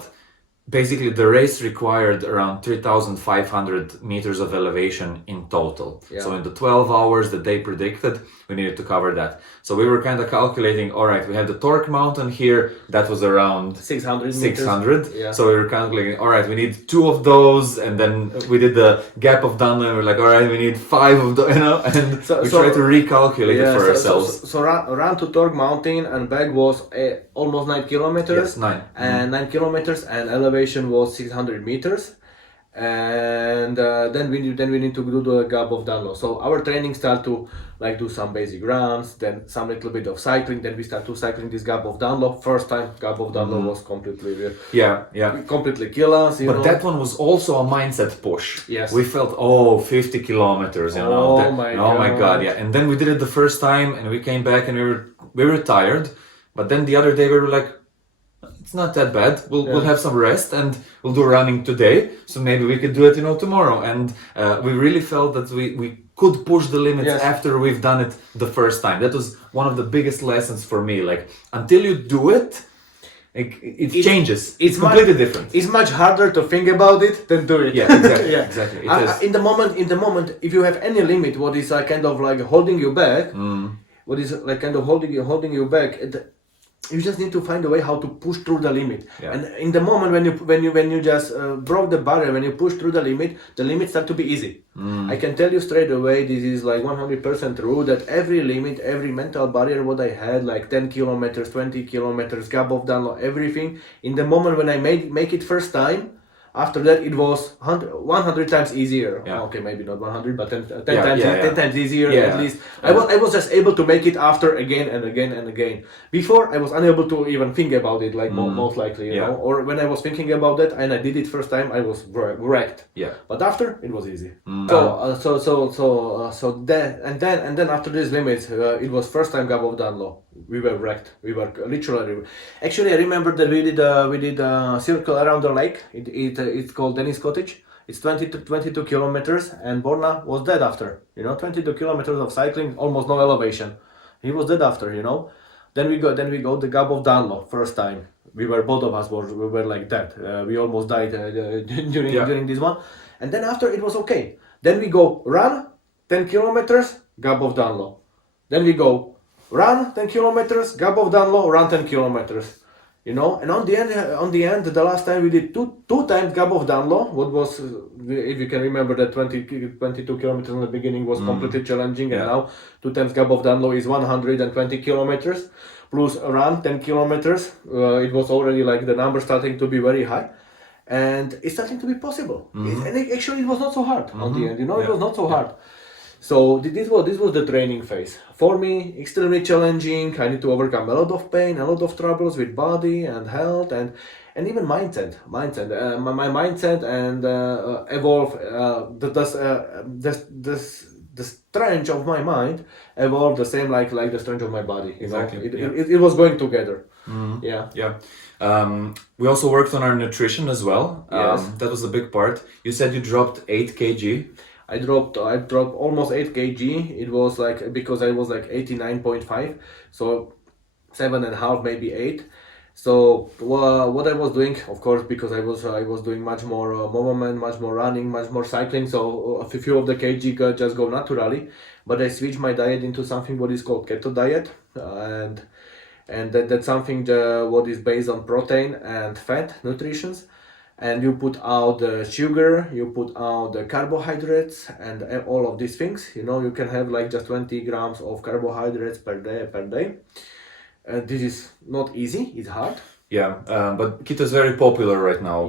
basically the race required around 3,500 meters of elevation in total. So in the 12 hours that they predicted, we needed to cover that. So we were kind of calculating, all right, we have the torque mountain here, that was around 600. So we were calculating, all right, we need 2 of those, and then we did the gap of Dunlop, and we're like, all right, we need 5 of those, and we tried to recalculate it for ourselves. So run to Torque Mountain and back was almost 9 kilometers. Yes, 9. And 9 kilometers, and elevation was 600 meters. And then we need to do the gap of Dunlop. So our training start to like do some basic runs, then some little bit of cycling. Then we start to cycling this gap of Dunlop. First time gap of Dunlop was completely completely kill us. But that one was also a mindset push. Yes. We felt 50 kilometers. Oh my God. Yeah. And then we did it the first time, and we came back, and we were tired. But then the other day we were like, it's not that bad. We'll have some rest, and we'll do running today. So maybe we could do it, tomorrow. And we really felt that we could push the limits after we've done it the first time. That was one of the biggest lessons for me. Like, until you do it, it changes. It's completely different. It's much harder to think about it than do it. Yeah, exactly. Exactly. It is. In the moment, if you have any limit, what is kind of like holding you back, what is like kind of holding you back. You just need to find a way how to push through the limit. And in the moment when you just broke the barrier, when you push through the limits start to be easy. I can tell you straight away, this is like 100% true, that every limit, every mental barrier what I had, like 10 kilometers, 20 kilometers, gap of Dunlop, everything, in the moment when I make it first time, after that it was 100 times easier. Okay, maybe not 100, but 10 times easier at least. I was just able to make it after again and again and again. Before I was unable to even think about it, like most likely, you know. Or when I was thinking about that and I did it first time, I was wrecked. But after it was easy. So then after these limits, it was first time gap of Dunlop. We were wrecked. We were literally. Actually, I remember that we did a circle around the lake. It's called Dennis Cottage. It's 22 kilometers, and Borna was dead after. 22 kilometers of cycling, almost no elevation. He was dead after. Then we go the gap of Dunlop first time. We were both of us were like that. We almost died during this one, and then after it was okay. Then we go run 10 kilometers, gap of Dunlop. Then we go run 10 kilometers, gap of Dunlop, run 10 kilometers. And on the end, the last time we did two times gap of Dunlop. What was, if you can remember, that 22 kilometers in the beginning was completely challenging, and now 2 times gap of Dunlop is 120 kilometers plus run 10 kilometers. It was already like the number starting to be very high, and it's starting to be possible. And actually, it was not so hard on the end. It was not so hard. So this was the training phase. For me, extremely challenging. I need to overcome a lot of pain, a lot of troubles with body and health and even mindset. My mindset and evolve. The strength of my mind evolved the same like the strength of my body. Exactly. It was going together. We also worked on our nutrition as well. That was a big part. You said you dropped 8 kg. I dropped almost 8 kg. It was like, because I was like 89.5, so 7.5, maybe 8. So what I was doing, of course, because I was doing much more movement, much more running, much more cycling. So a few of the kg just go naturally. But I switched my diet into something what is called keto diet, and that's something what is based on protein and fat nutritions. And you put out the sugar, you put out the carbohydrates, and all of these things. You can have like just 20 grams of carbohydrates per day. This is not easy, it's hard. But keto is very popular right now.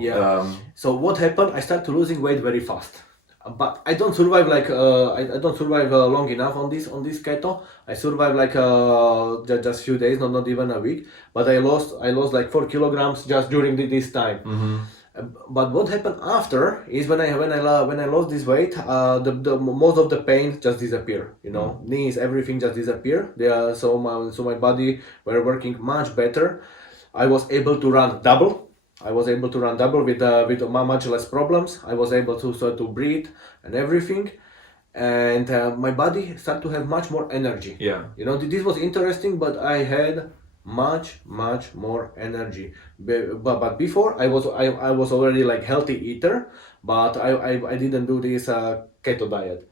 So what happened? I started losing weight very fast. But I don't survive I don't survive long enough on this keto. I survive like just few days, not even a week. But I lost like 4 kilograms just during this time. But what happened after is when I lost this weight, the most of the pain just disappeared. Knees, everything just disappeared. So my body were working much better. I was able to run double. with much less problems. I was able to start to breathe and everything. and my body started to have much more energy. Yeah. You know, this was interesting, but I had much more energy. But before I was already like healthy eater, but I didn't do this keto diet.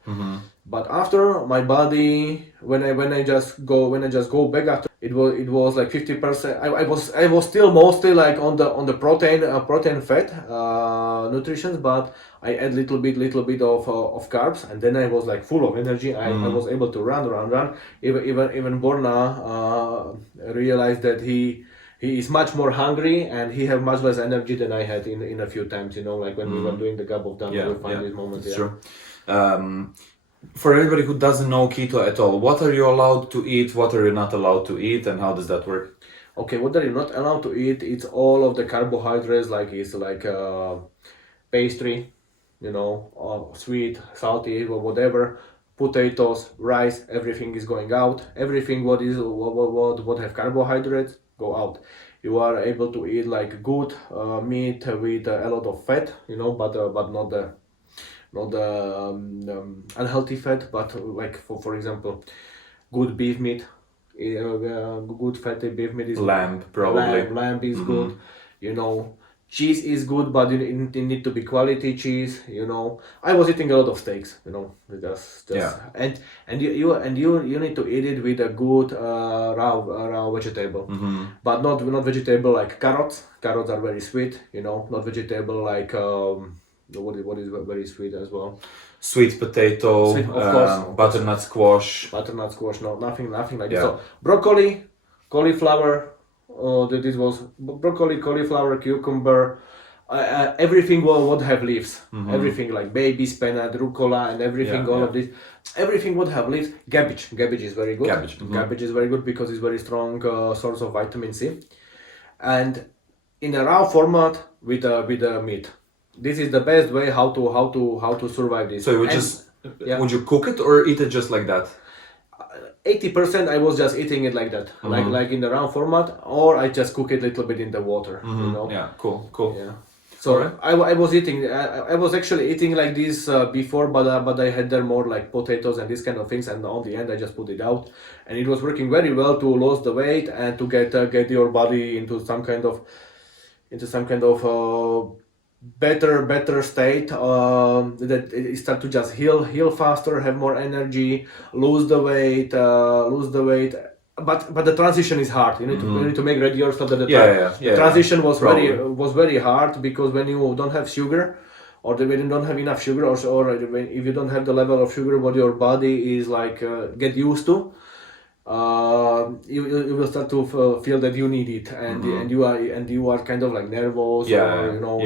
But after my body, when I just go back after, it was like 50%. I was still mostly like on the protein fat nutrition, but I add little bit of carbs, and then I was like full of energy. I was able to run. Even Borna realized that he is much more hungry and he have much less energy than I had in a few times. You know, like when we were doing the Gab of Done, Yeah, we find yeah, these moments. that's Yeah. true. For everybody who doesn't know keto at all, what are you allowed to eat? What are you not allowed to eat? And how does that work? Okay, what are you not allowed to eat? It's all of the carbohydrates, like it's like pastry, you know, or sweet, salty, or whatever. Potatoes, rice, everything is going out. Everything what have carbohydrates go out. You are able to eat like good meat with a lot of fat, you know, but not the unhealthy fat, but like for example, good beef meat, good fatty beef meat is Lamb, probably. Lamb is good, you know. Cheese is good, but it need to be quality cheese, you know. I was eating a lot of steaks, you know, just Yeah. and you need to eat it with a good raw vegetable, but not vegetable like carrots. Carrots are very sweet, you know. Not vegetable like what is very sweet as well. Sweet potato, Sweet, of course. butternut squash. Butternut squash, no, nothing like this. Yeah. So broccoli, cauliflower, this was broccoli, cauliflower, cucumber, everything would have leaves. Everything like baby spinach, rucola, and everything, Yeah, all yeah. of this. Everything would have leaves. Cabbage is very good. Cabbage is very good because it's very strong source of vitamin C. And in a raw format with a meat. This is the best way how to survive this. So you would And- just, yeah. would you cook it or eat it just like that? 80% I was just eating it like that, like in the round format, or I just cook it a little bit in the water, you know. Yeah, cool. Yeah. So I was eating. I was actually eating like this before, but I had there more like potatoes and these kind of things, and on the end I just put it out, and it was working very well to lose the weight and to get your body into some kind of better state, that it start to just heal faster, have more energy, lose the weight. But the transition is hard. You need to make ready yourself that the transition was very hard, because when you don't have sugar, or when you don't have enough sugar, or if you don't have the level of sugar what your body is like get used to, you will start to feel that you need it, and you are kind of like nervous, or you know,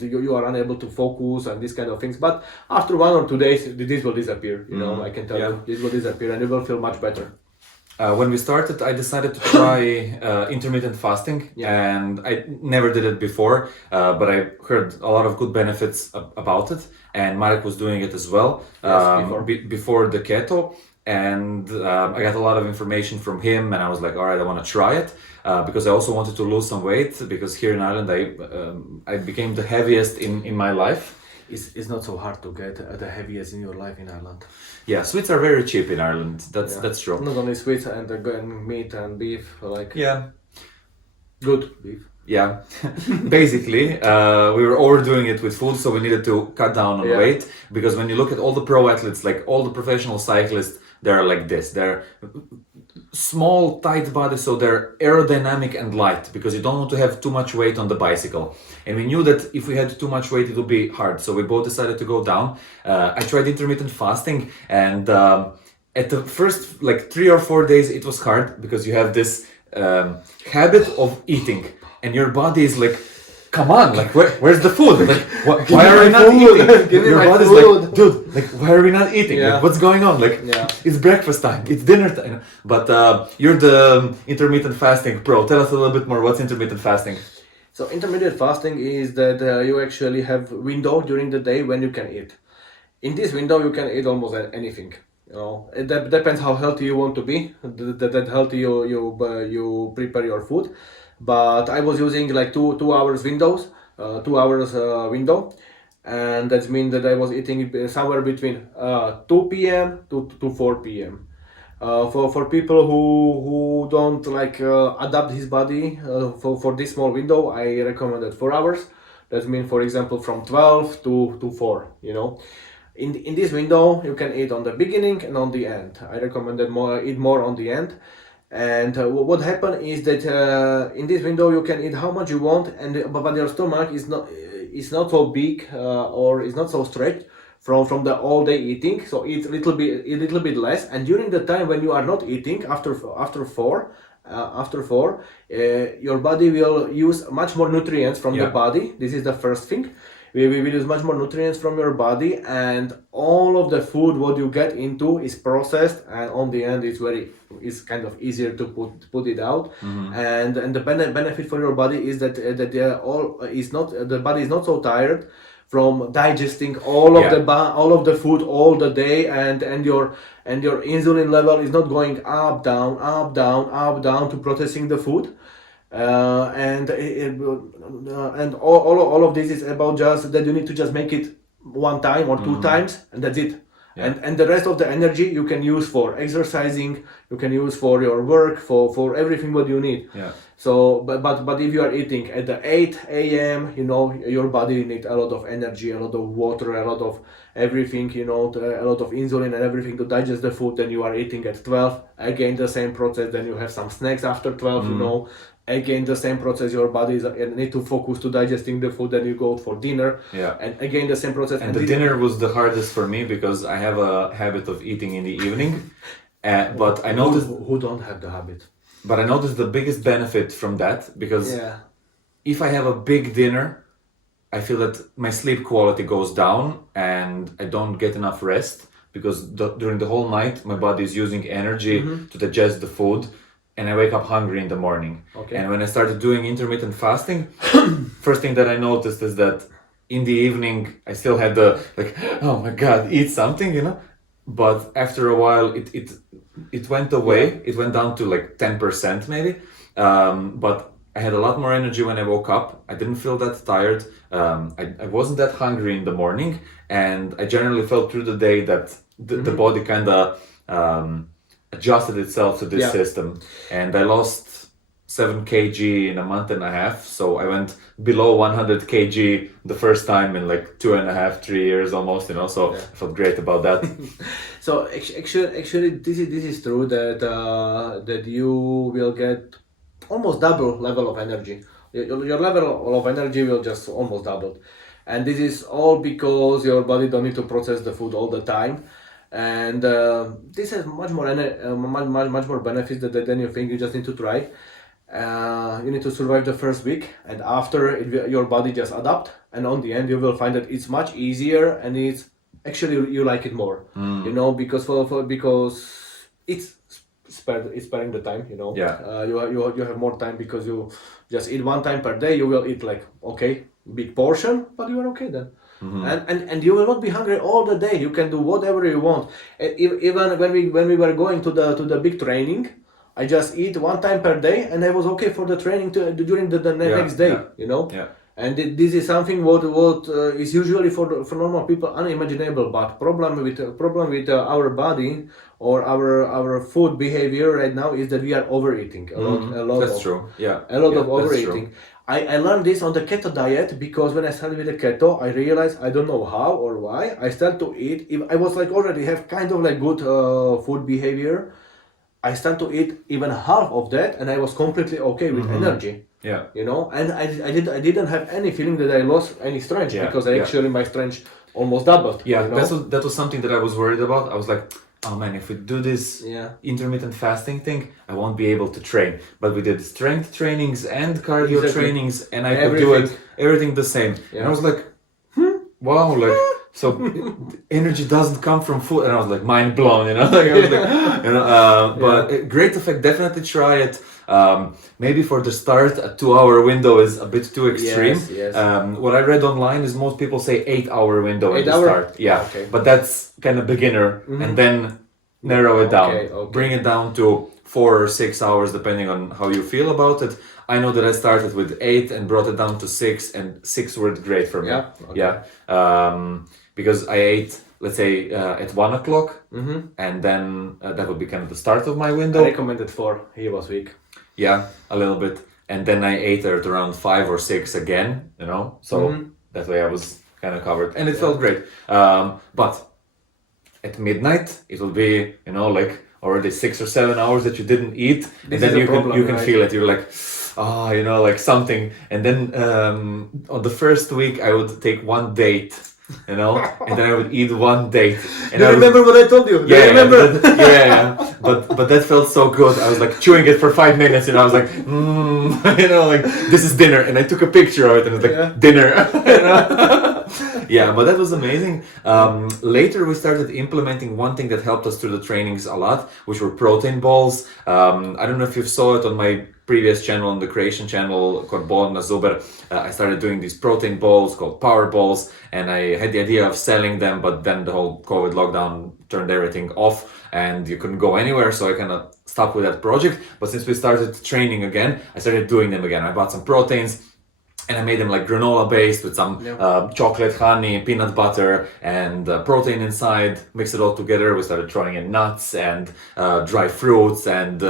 you are unable to focus and these kind of things. But after 1 or 2 days, this will disappear. You know, I can tell you, this will disappear, and you will feel much better. When we started, I decided to try intermittent fasting, and I never did it before, but I heard a lot of good benefits about it, and Marek was doing it as well before the keto, and I got a lot of information from him, and I was like, all right, I want to try it, because I also wanted to lose some weight, because here in Ireland I became the heaviest in my life. It's not so hard to get the heaviest in your life in Ireland. Yeah, sweets are very cheap in Ireland. That's true. Not only sweets and meat and beef, like good beef. Yeah, basically, we were overdoing it with food, so we needed to cut down on weight, because when you look at all the pro athletes, like all the professional cyclists, they're like this. They're small, tight bodies, so they're aerodynamic and light, because you don't want to have too much weight on the bicycle. And we knew that if we had too much weight, it would be hard. So we both decided to go down. I tried intermittent fasting, and at the first like 3 or 4 days, it was hard, because you have this habit of eating, and your body is like, come on, like where's the food? Like why are we not eating? Your body's like, dude, like why are we not eating? Like, what's going on? Like it's breakfast time, it's dinner time. But you're the intermittent fasting pro. Tell us a little bit more. What's intermittent fasting? So intermittent fasting is that you actually have window during the day when you can eat. In this window, you can eat almost anything. You know, it depends how healthy you want to be. That healthy you prepare your food. But I was using like 2 hours windows, 2 hours window, and that means that I was eating somewhere between 2 p.m. to 4 p.m. For people who don't like adapt his body for this small window, I recommended 4 hours. That means, for example, from 12 to 4. In this window, you can eat on the beginning and on the end. I recommended eat more on the end. And what happened is that in this window you can eat how much you want, but your stomach is not so big or is not so stretched from the all day eating. So eat a little bit less. And during the time when you are not eating, after 4, your body will use much more nutrients from the body. This is the first thing. We will use much more nutrients from your body, and all of the food what you get into is processed, and on the end it's kind of easier to put it out. And the benefit for your body is that the body is not so tired from digesting all of the food all the day, and your insulin level is not going up down to processing the food. And all of this is about just that you need to just make it one time or two times, and that's it. And the rest of the energy you can use for exercising, you can use for your work, for everything what you need. So but if you are eating at the 8 a.m., your body needs a lot of energy, a lot of water, a lot of everything, a lot of insulin and everything to digest the food. Then you are eating at 12, again the same process. Then you have some snacks after 12, again the same process. Your body need to focus to digesting the food. Then you go for dinner, and again the same process. And the dinner was the hardest for me because I have a habit of eating in the evening, but I noticed who don't have the habit. But I noticed the biggest benefit from that because if I have a big dinner, I feel that my sleep quality goes down and I don't get enough rest because during the whole night my body is using energy to digest the food, and I wake up hungry in the morning. And when I started doing intermittent fasting, first thing that I noticed is that in the evening I still had the oh my god, eat something, but after a while it went away. It went down to 10% maybe, but I had a lot more energy when I woke up. I didn't feel that tired. I wasn't that hungry in the morning, and I generally felt through the day that the body kind of adjusted itself to this system. And I lost 7 kg in a month and a half, so I went below 100 kg the first time in 2.5-3 years almost, so I felt great about that. So actually this is true that you will get almost double level of energy. Your level of energy will just almost double, and this is all because your body don't need to process the food all the time. And this has much more benefits than you think. You just need to try. You need to survive the first week, and after your body just adapt, and on the end you will find that it's much easier, and it's actually you like it more. Because it's sparing the time. You have more time because you just eat one time per day. You will eat big portion, but you are okay then. And you will not be hungry all the day. You can do whatever you want. Even when we were going to the big training, I just eat one time per day, and I was okay for the training during the next day. And this is something what is usually for normal people unimaginable. But problem with our body or our food behavior right now is that we are overeating a lot. That's true. A lot of overeating. I learned this on the keto diet because when I started with the keto, I realized, I don't know how or why, I started to eat. I was already have kind of good food behavior. I started to eat even half of that, and I was completely okay with energy. And I didn't have any feeling that I lost any strength because actually my strength almost doubled. That was something that I was worried about. I was like, oh man, if we do this intermittent fasting thing, I won't be able to train. But we did strength trainings and cardio trainings, and I could do everything the same. And I was like, wow, so energy doesn't come from food, and I was mind blown, But great effect. Definitely try it. Maybe for the start, a 2-hour window is a bit too extreme. Yes. What I read online is most people say 8-hour window at the start. But that's kind of beginner, and then narrow it down. Bring it down to 4 or 6 hours depending on how you feel about it. I know that I started with 8 and brought it down to 6, and 6 worked great for me. Yeah, okay. Yeah. Because I ate, let's say, at 1 o'clock, and then that would be kind of the start of my I window. recommended 4. He was weak. Yeah, a little bit. And then I ate at around 5 or 6 again, you know, so that way I was kind of covered, and it felt great. But at midnight, it will be, you know, like already 6 or 7 hours that you didn't eat, and then you can feel it. You're like, you know, like something. And then on the first week, I would take 1 date, you know, and then I would eat 1 date. And Do you remember what I told you? Yeah, remember? yeah. But that felt so good. I was like chewing it for 5 minutes, and I was like, you know, like this is dinner. And I took a picture of it, and it was like dinner. You know? Yeah, but that was amazing. Later, we started implementing one thing that helped us through the trainings a lot, which were protein balls. I don't know if you saw it on my previous channel, on the creation channel called Bol na Zuber. I started doing these protein balls called Powerballs, and I had the idea of selling them, but then the whole COVID lockdown turned everything off, and you couldn't go anywhere, so I kind of stopped with that project. But since we started training again, I started doing them again. I bought some proteins, and I made them like granola based with some chocolate, honey, peanut butter, and protein inside. Mix it all together. We started throwing in nuts and dry fruits, and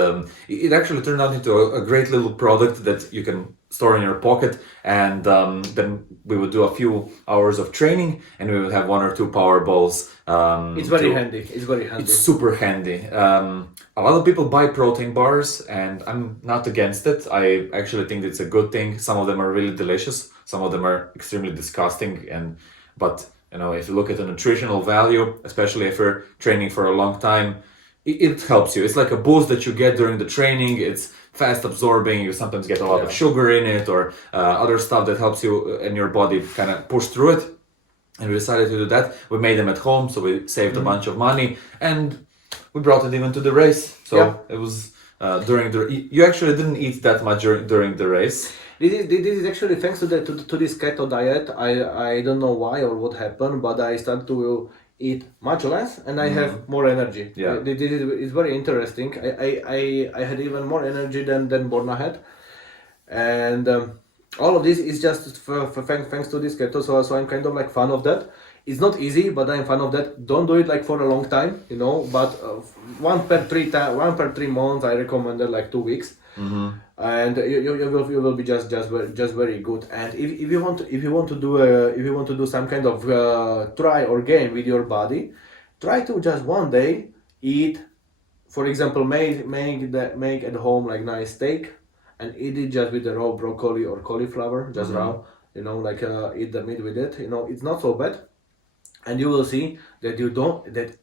it actually turned out into a great little product that you can store in your pocket. And then we would do a few hours of training, and we would have 1 or 2 power balls. It's very handy. It's very handy. It's super handy. A lot of people buy protein bars, and I'm not against it. I actually think it's a good thing. Some of them are really delicious. Some of them are extremely disgusting. But you know, if you look at the nutritional value, especially if you're training for a long time, it helps you. It's like a boost that you get during the training. It's fast absorbing. You sometimes get a lot of sugar in it, or other stuff that helps you and your body kind of push through it. And we decided to do that. We made them at home, so we saved a bunch of money, and we brought it even to the race. So it was during the. You actually didn't eat that much during the race. This is actually thanks to this keto diet. I don't know why or what happened, but I started to eat much less, and I have more energy. Yeah, it's very interesting. I had even more energy than Borna had, and. All of this is just thanks to this keto, so I'm kind of like fan of that. It's not easy, but I'm fan of that. Don't do it like for a long time, you know. But 1 per 3 months, I recommended like 2 weeks, and you will be just very good. And if you want to do some kind of try or game with your body, try to just one day eat, for example, make at home like nice steak. And eat it just with the raw broccoli or cauliflower, just raw, you know, like eat the meat with it, you know, it's not so bad. And you will see that that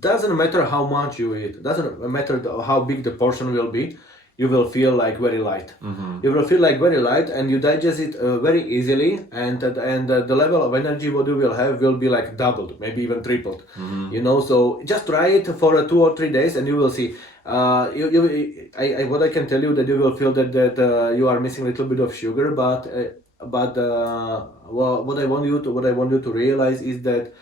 doesn't matter how much you eat, doesn't matter how big the portion will be, you will feel like very light. You will feel like very light, and you digest it very easily, and the level of energy what you will have will be like doubled, maybe even tripled. You know, so just try it for 2 or 3 days, and you will see. What I can tell you that you will feel that you are missing a little bit of sugar, but what I want you to realize is that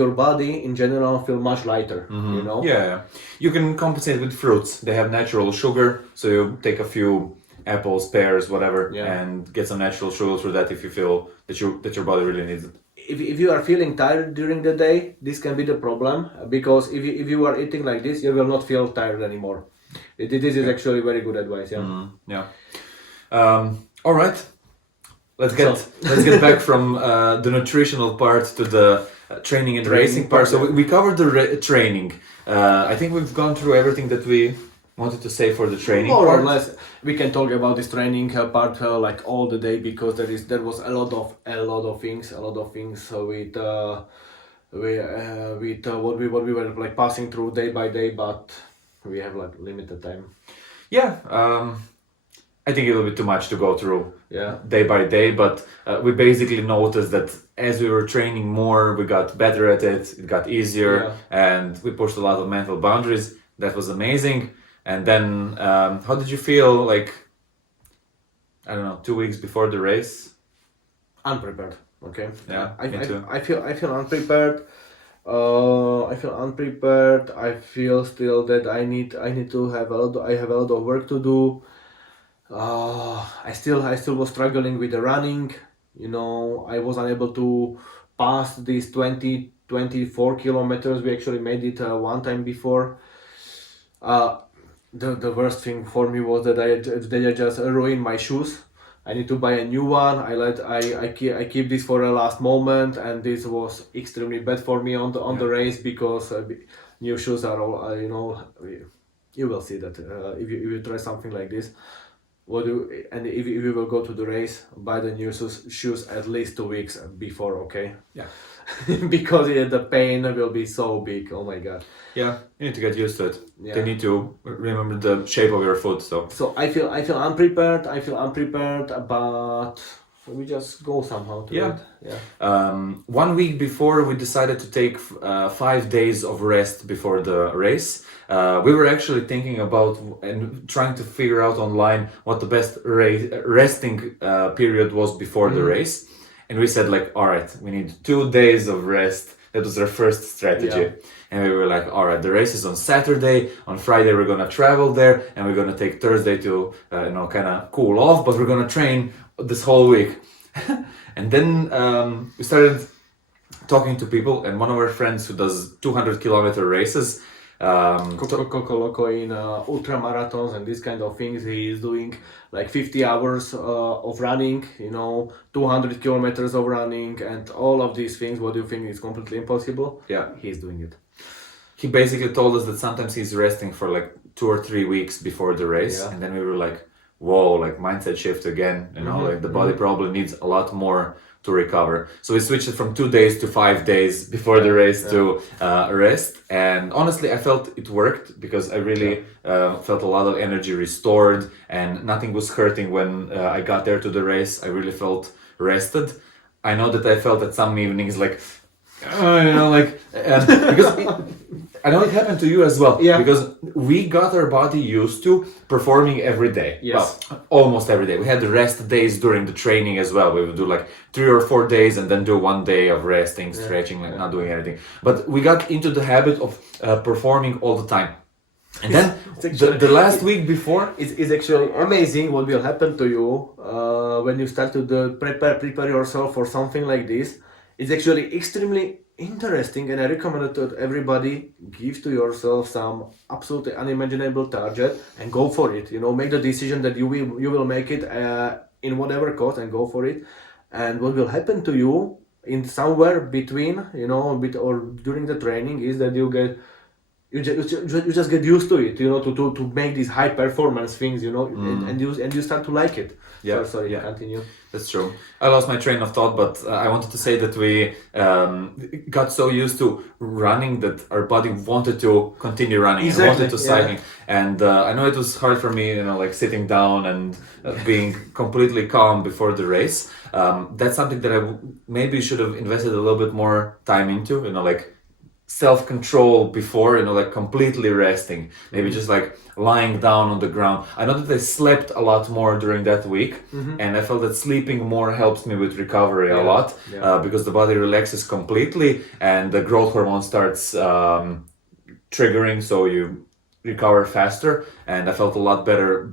your body in general feel much lighter. You know. Yeah, you can compensate with fruits. They have natural sugar, so you take a few apples, pears, whatever, and get some natural sugar through that if you feel that your body really needs it. If you are feeling tired during the day, this can be the problem, because if you are eating like this, you will not feel tired anymore. This is actually very good advice. All right, let's get back from the nutritional part to the training and racing part. So we covered the training. I think we've gone through everything that we wanted to say for the training more part. Or less. We can talk about this training part like all the day, because there was a lot of things with what we were like passing through day by day, but we have like limited time. I think it will be too much to go through day by day, but we basically noticed that as we were training more, we got better at it got easier, and we pushed a lot of mental boundaries. That was amazing. And then, how did you feel, like, I don't know, 2 weeks before the race? Unprepared. Okay. Yeah, me too. I feel unprepared. I feel still that I need to have I have a lot of work to do. I still was struggling with the running. I was unable to pass these 24 kilometers. We actually made it one time before. The worst thing for me was that they just ruined my shoes. I need to buy a new one. I keep this for the last moment, and this was extremely bad for me on the race, because new shoes are all you will see that if you try something like this. And if you will go to the race, buy the new shoes at least 2 weeks before, okay? Yeah. Because the pain will be so big. Oh my god. Yeah, you need to get used to it. Yeah. You need to remember the shape of your foot. So I feel unprepared. But we just go somehow to it. Yeah. 1 week before, we decided to take 5 days of rest before the race. We were actually thinking about and trying to figure out online what the best resting period was before the race. And we said, like, all right, we need 2 days of rest. That was our first strategy. Yeah. And we were like, all right, the race is on Saturday. On Friday, we're going to travel there. And we're going to take Thursday to, kind of cool off. But we're going to train this whole week. And then we started talking to people. And one of our friends who does 200-kilometer races, Loco in ultra marathons and these kind of things. He is doing like 50 hours of running, 200 kilometers of running, and all of these things. What do you think is completely impossible? Yeah. He's doing it. He basically told us that sometimes he's resting for like 2 or 3 weeks before the race. Yeah. And then we were like, whoa, like mindset shift again, like the body probably needs a lot more to recover. So we switched it from 2 days to 5 days before the race to rest. And honestly, I felt it worked, because I really felt a lot of energy restored, and nothing was hurting when I got there to the race. I really felt rested. I know that I felt at some evenings like, because I know it happened to you as well. Yeah. Because we got our body used to performing every day. Yes. Well, almost every day. We had the rest days during the training as well. We would do like 3 or 4 days and then do 1 day of resting, stretching, like not doing anything. But we got into the habit of performing all the time. And then the last week before, it's actually amazing what will happen to you when you start to prepare yourself for something like this. It's actually extremely interesting, and I recommend that everybody give to yourself some absolutely unimaginable target and go for it. Make the decision that you will make it in whatever cost, and go for it. And what will happen to you in somewhere between, or during the training, is that you just get used to it, to make these high performance things, and you start to like it. Yeah, sorry, yeah. Continue. That's true. I lost my train of thought, but I wanted to say that we got so used to running that our body wanted to continue running. Exactly, and wanted to cycling. And I know it was hard for me, like sitting down and being completely calm before the race. That's something that I maybe should have invested a little bit more time into, like self-control before, like completely resting, maybe just like lying down on the ground. I know that I slept a lot more during that week, and I felt that sleeping more helps me with recovery a lot, because the body relaxes completely and the growth hormone starts triggering, so you recover faster. And I felt a lot better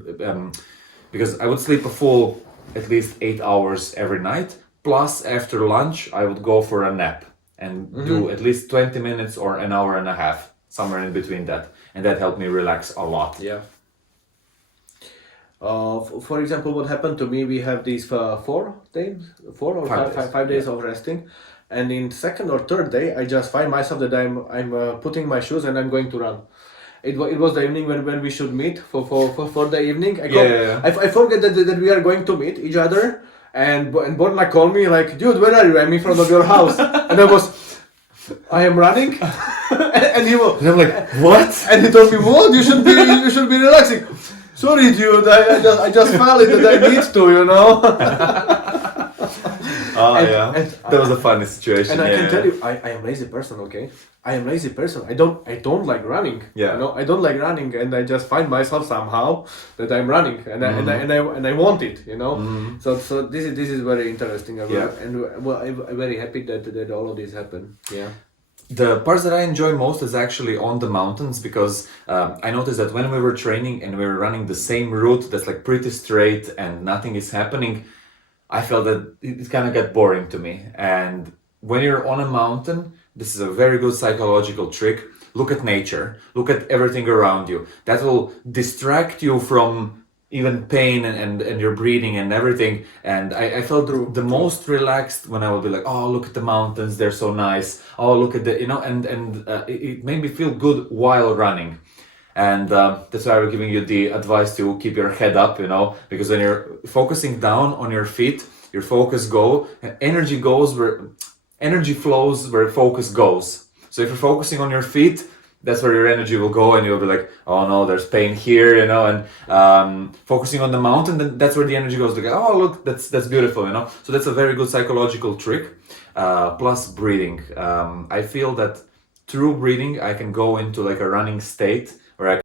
because I would sleep a full at least 8 hours every night, plus after lunch I would go for a nap and do at least 20 minutes or an hour and a half, somewhere in between that. And that helped me relax a lot. Yeah. For example, what happened to me, we have these 4 or 5 days of resting. And in second or third day, I just find myself that I'm putting my shoes and I'm going to run. It was the evening when we should meet for the evening. I forget that we are going to meet each other. And Borna called me like, dude, where are you? I'm in front of your house. And I am running. and he was, And I'm like, what? And he told me, what? You should be relaxing. Sorry, dude. I just felt it that I need to, And that was a funny situation. And I can tell you, I am lazy person. Okay, I am lazy person. I don't like running. Yeah. I don't like running, and I just find myself somehow that I'm running, and I want it. So this is very interesting. And I'm very happy that all of this happened. Yeah. The parts that I enjoy most is actually on the mountains, because I noticed that when we were training and we were running the same route that's like pretty straight and nothing is happening, I felt that it kind of got boring to me. And when you're on a mountain, this is a very good psychological trick. Look at nature, look at everything around you. That will distract you from even pain and your breathing and everything. And I felt the most relaxed when I would be like, oh, look at the mountains, they're so nice. Oh, look at the, it made me feel good while running. And that's why we're giving you the advice to keep your head up, because when you're focusing down on your feet, your focus energy flows where focus goes. So if you're focusing on your feet, that's where your energy will go, and you'll be like, oh no, there's pain here, and focusing on the mountain, then that's where the energy goes. Like, oh look, that's beautiful, So that's a very good psychological trick. Plus breathing. I feel that through breathing, I can go into like a running state where I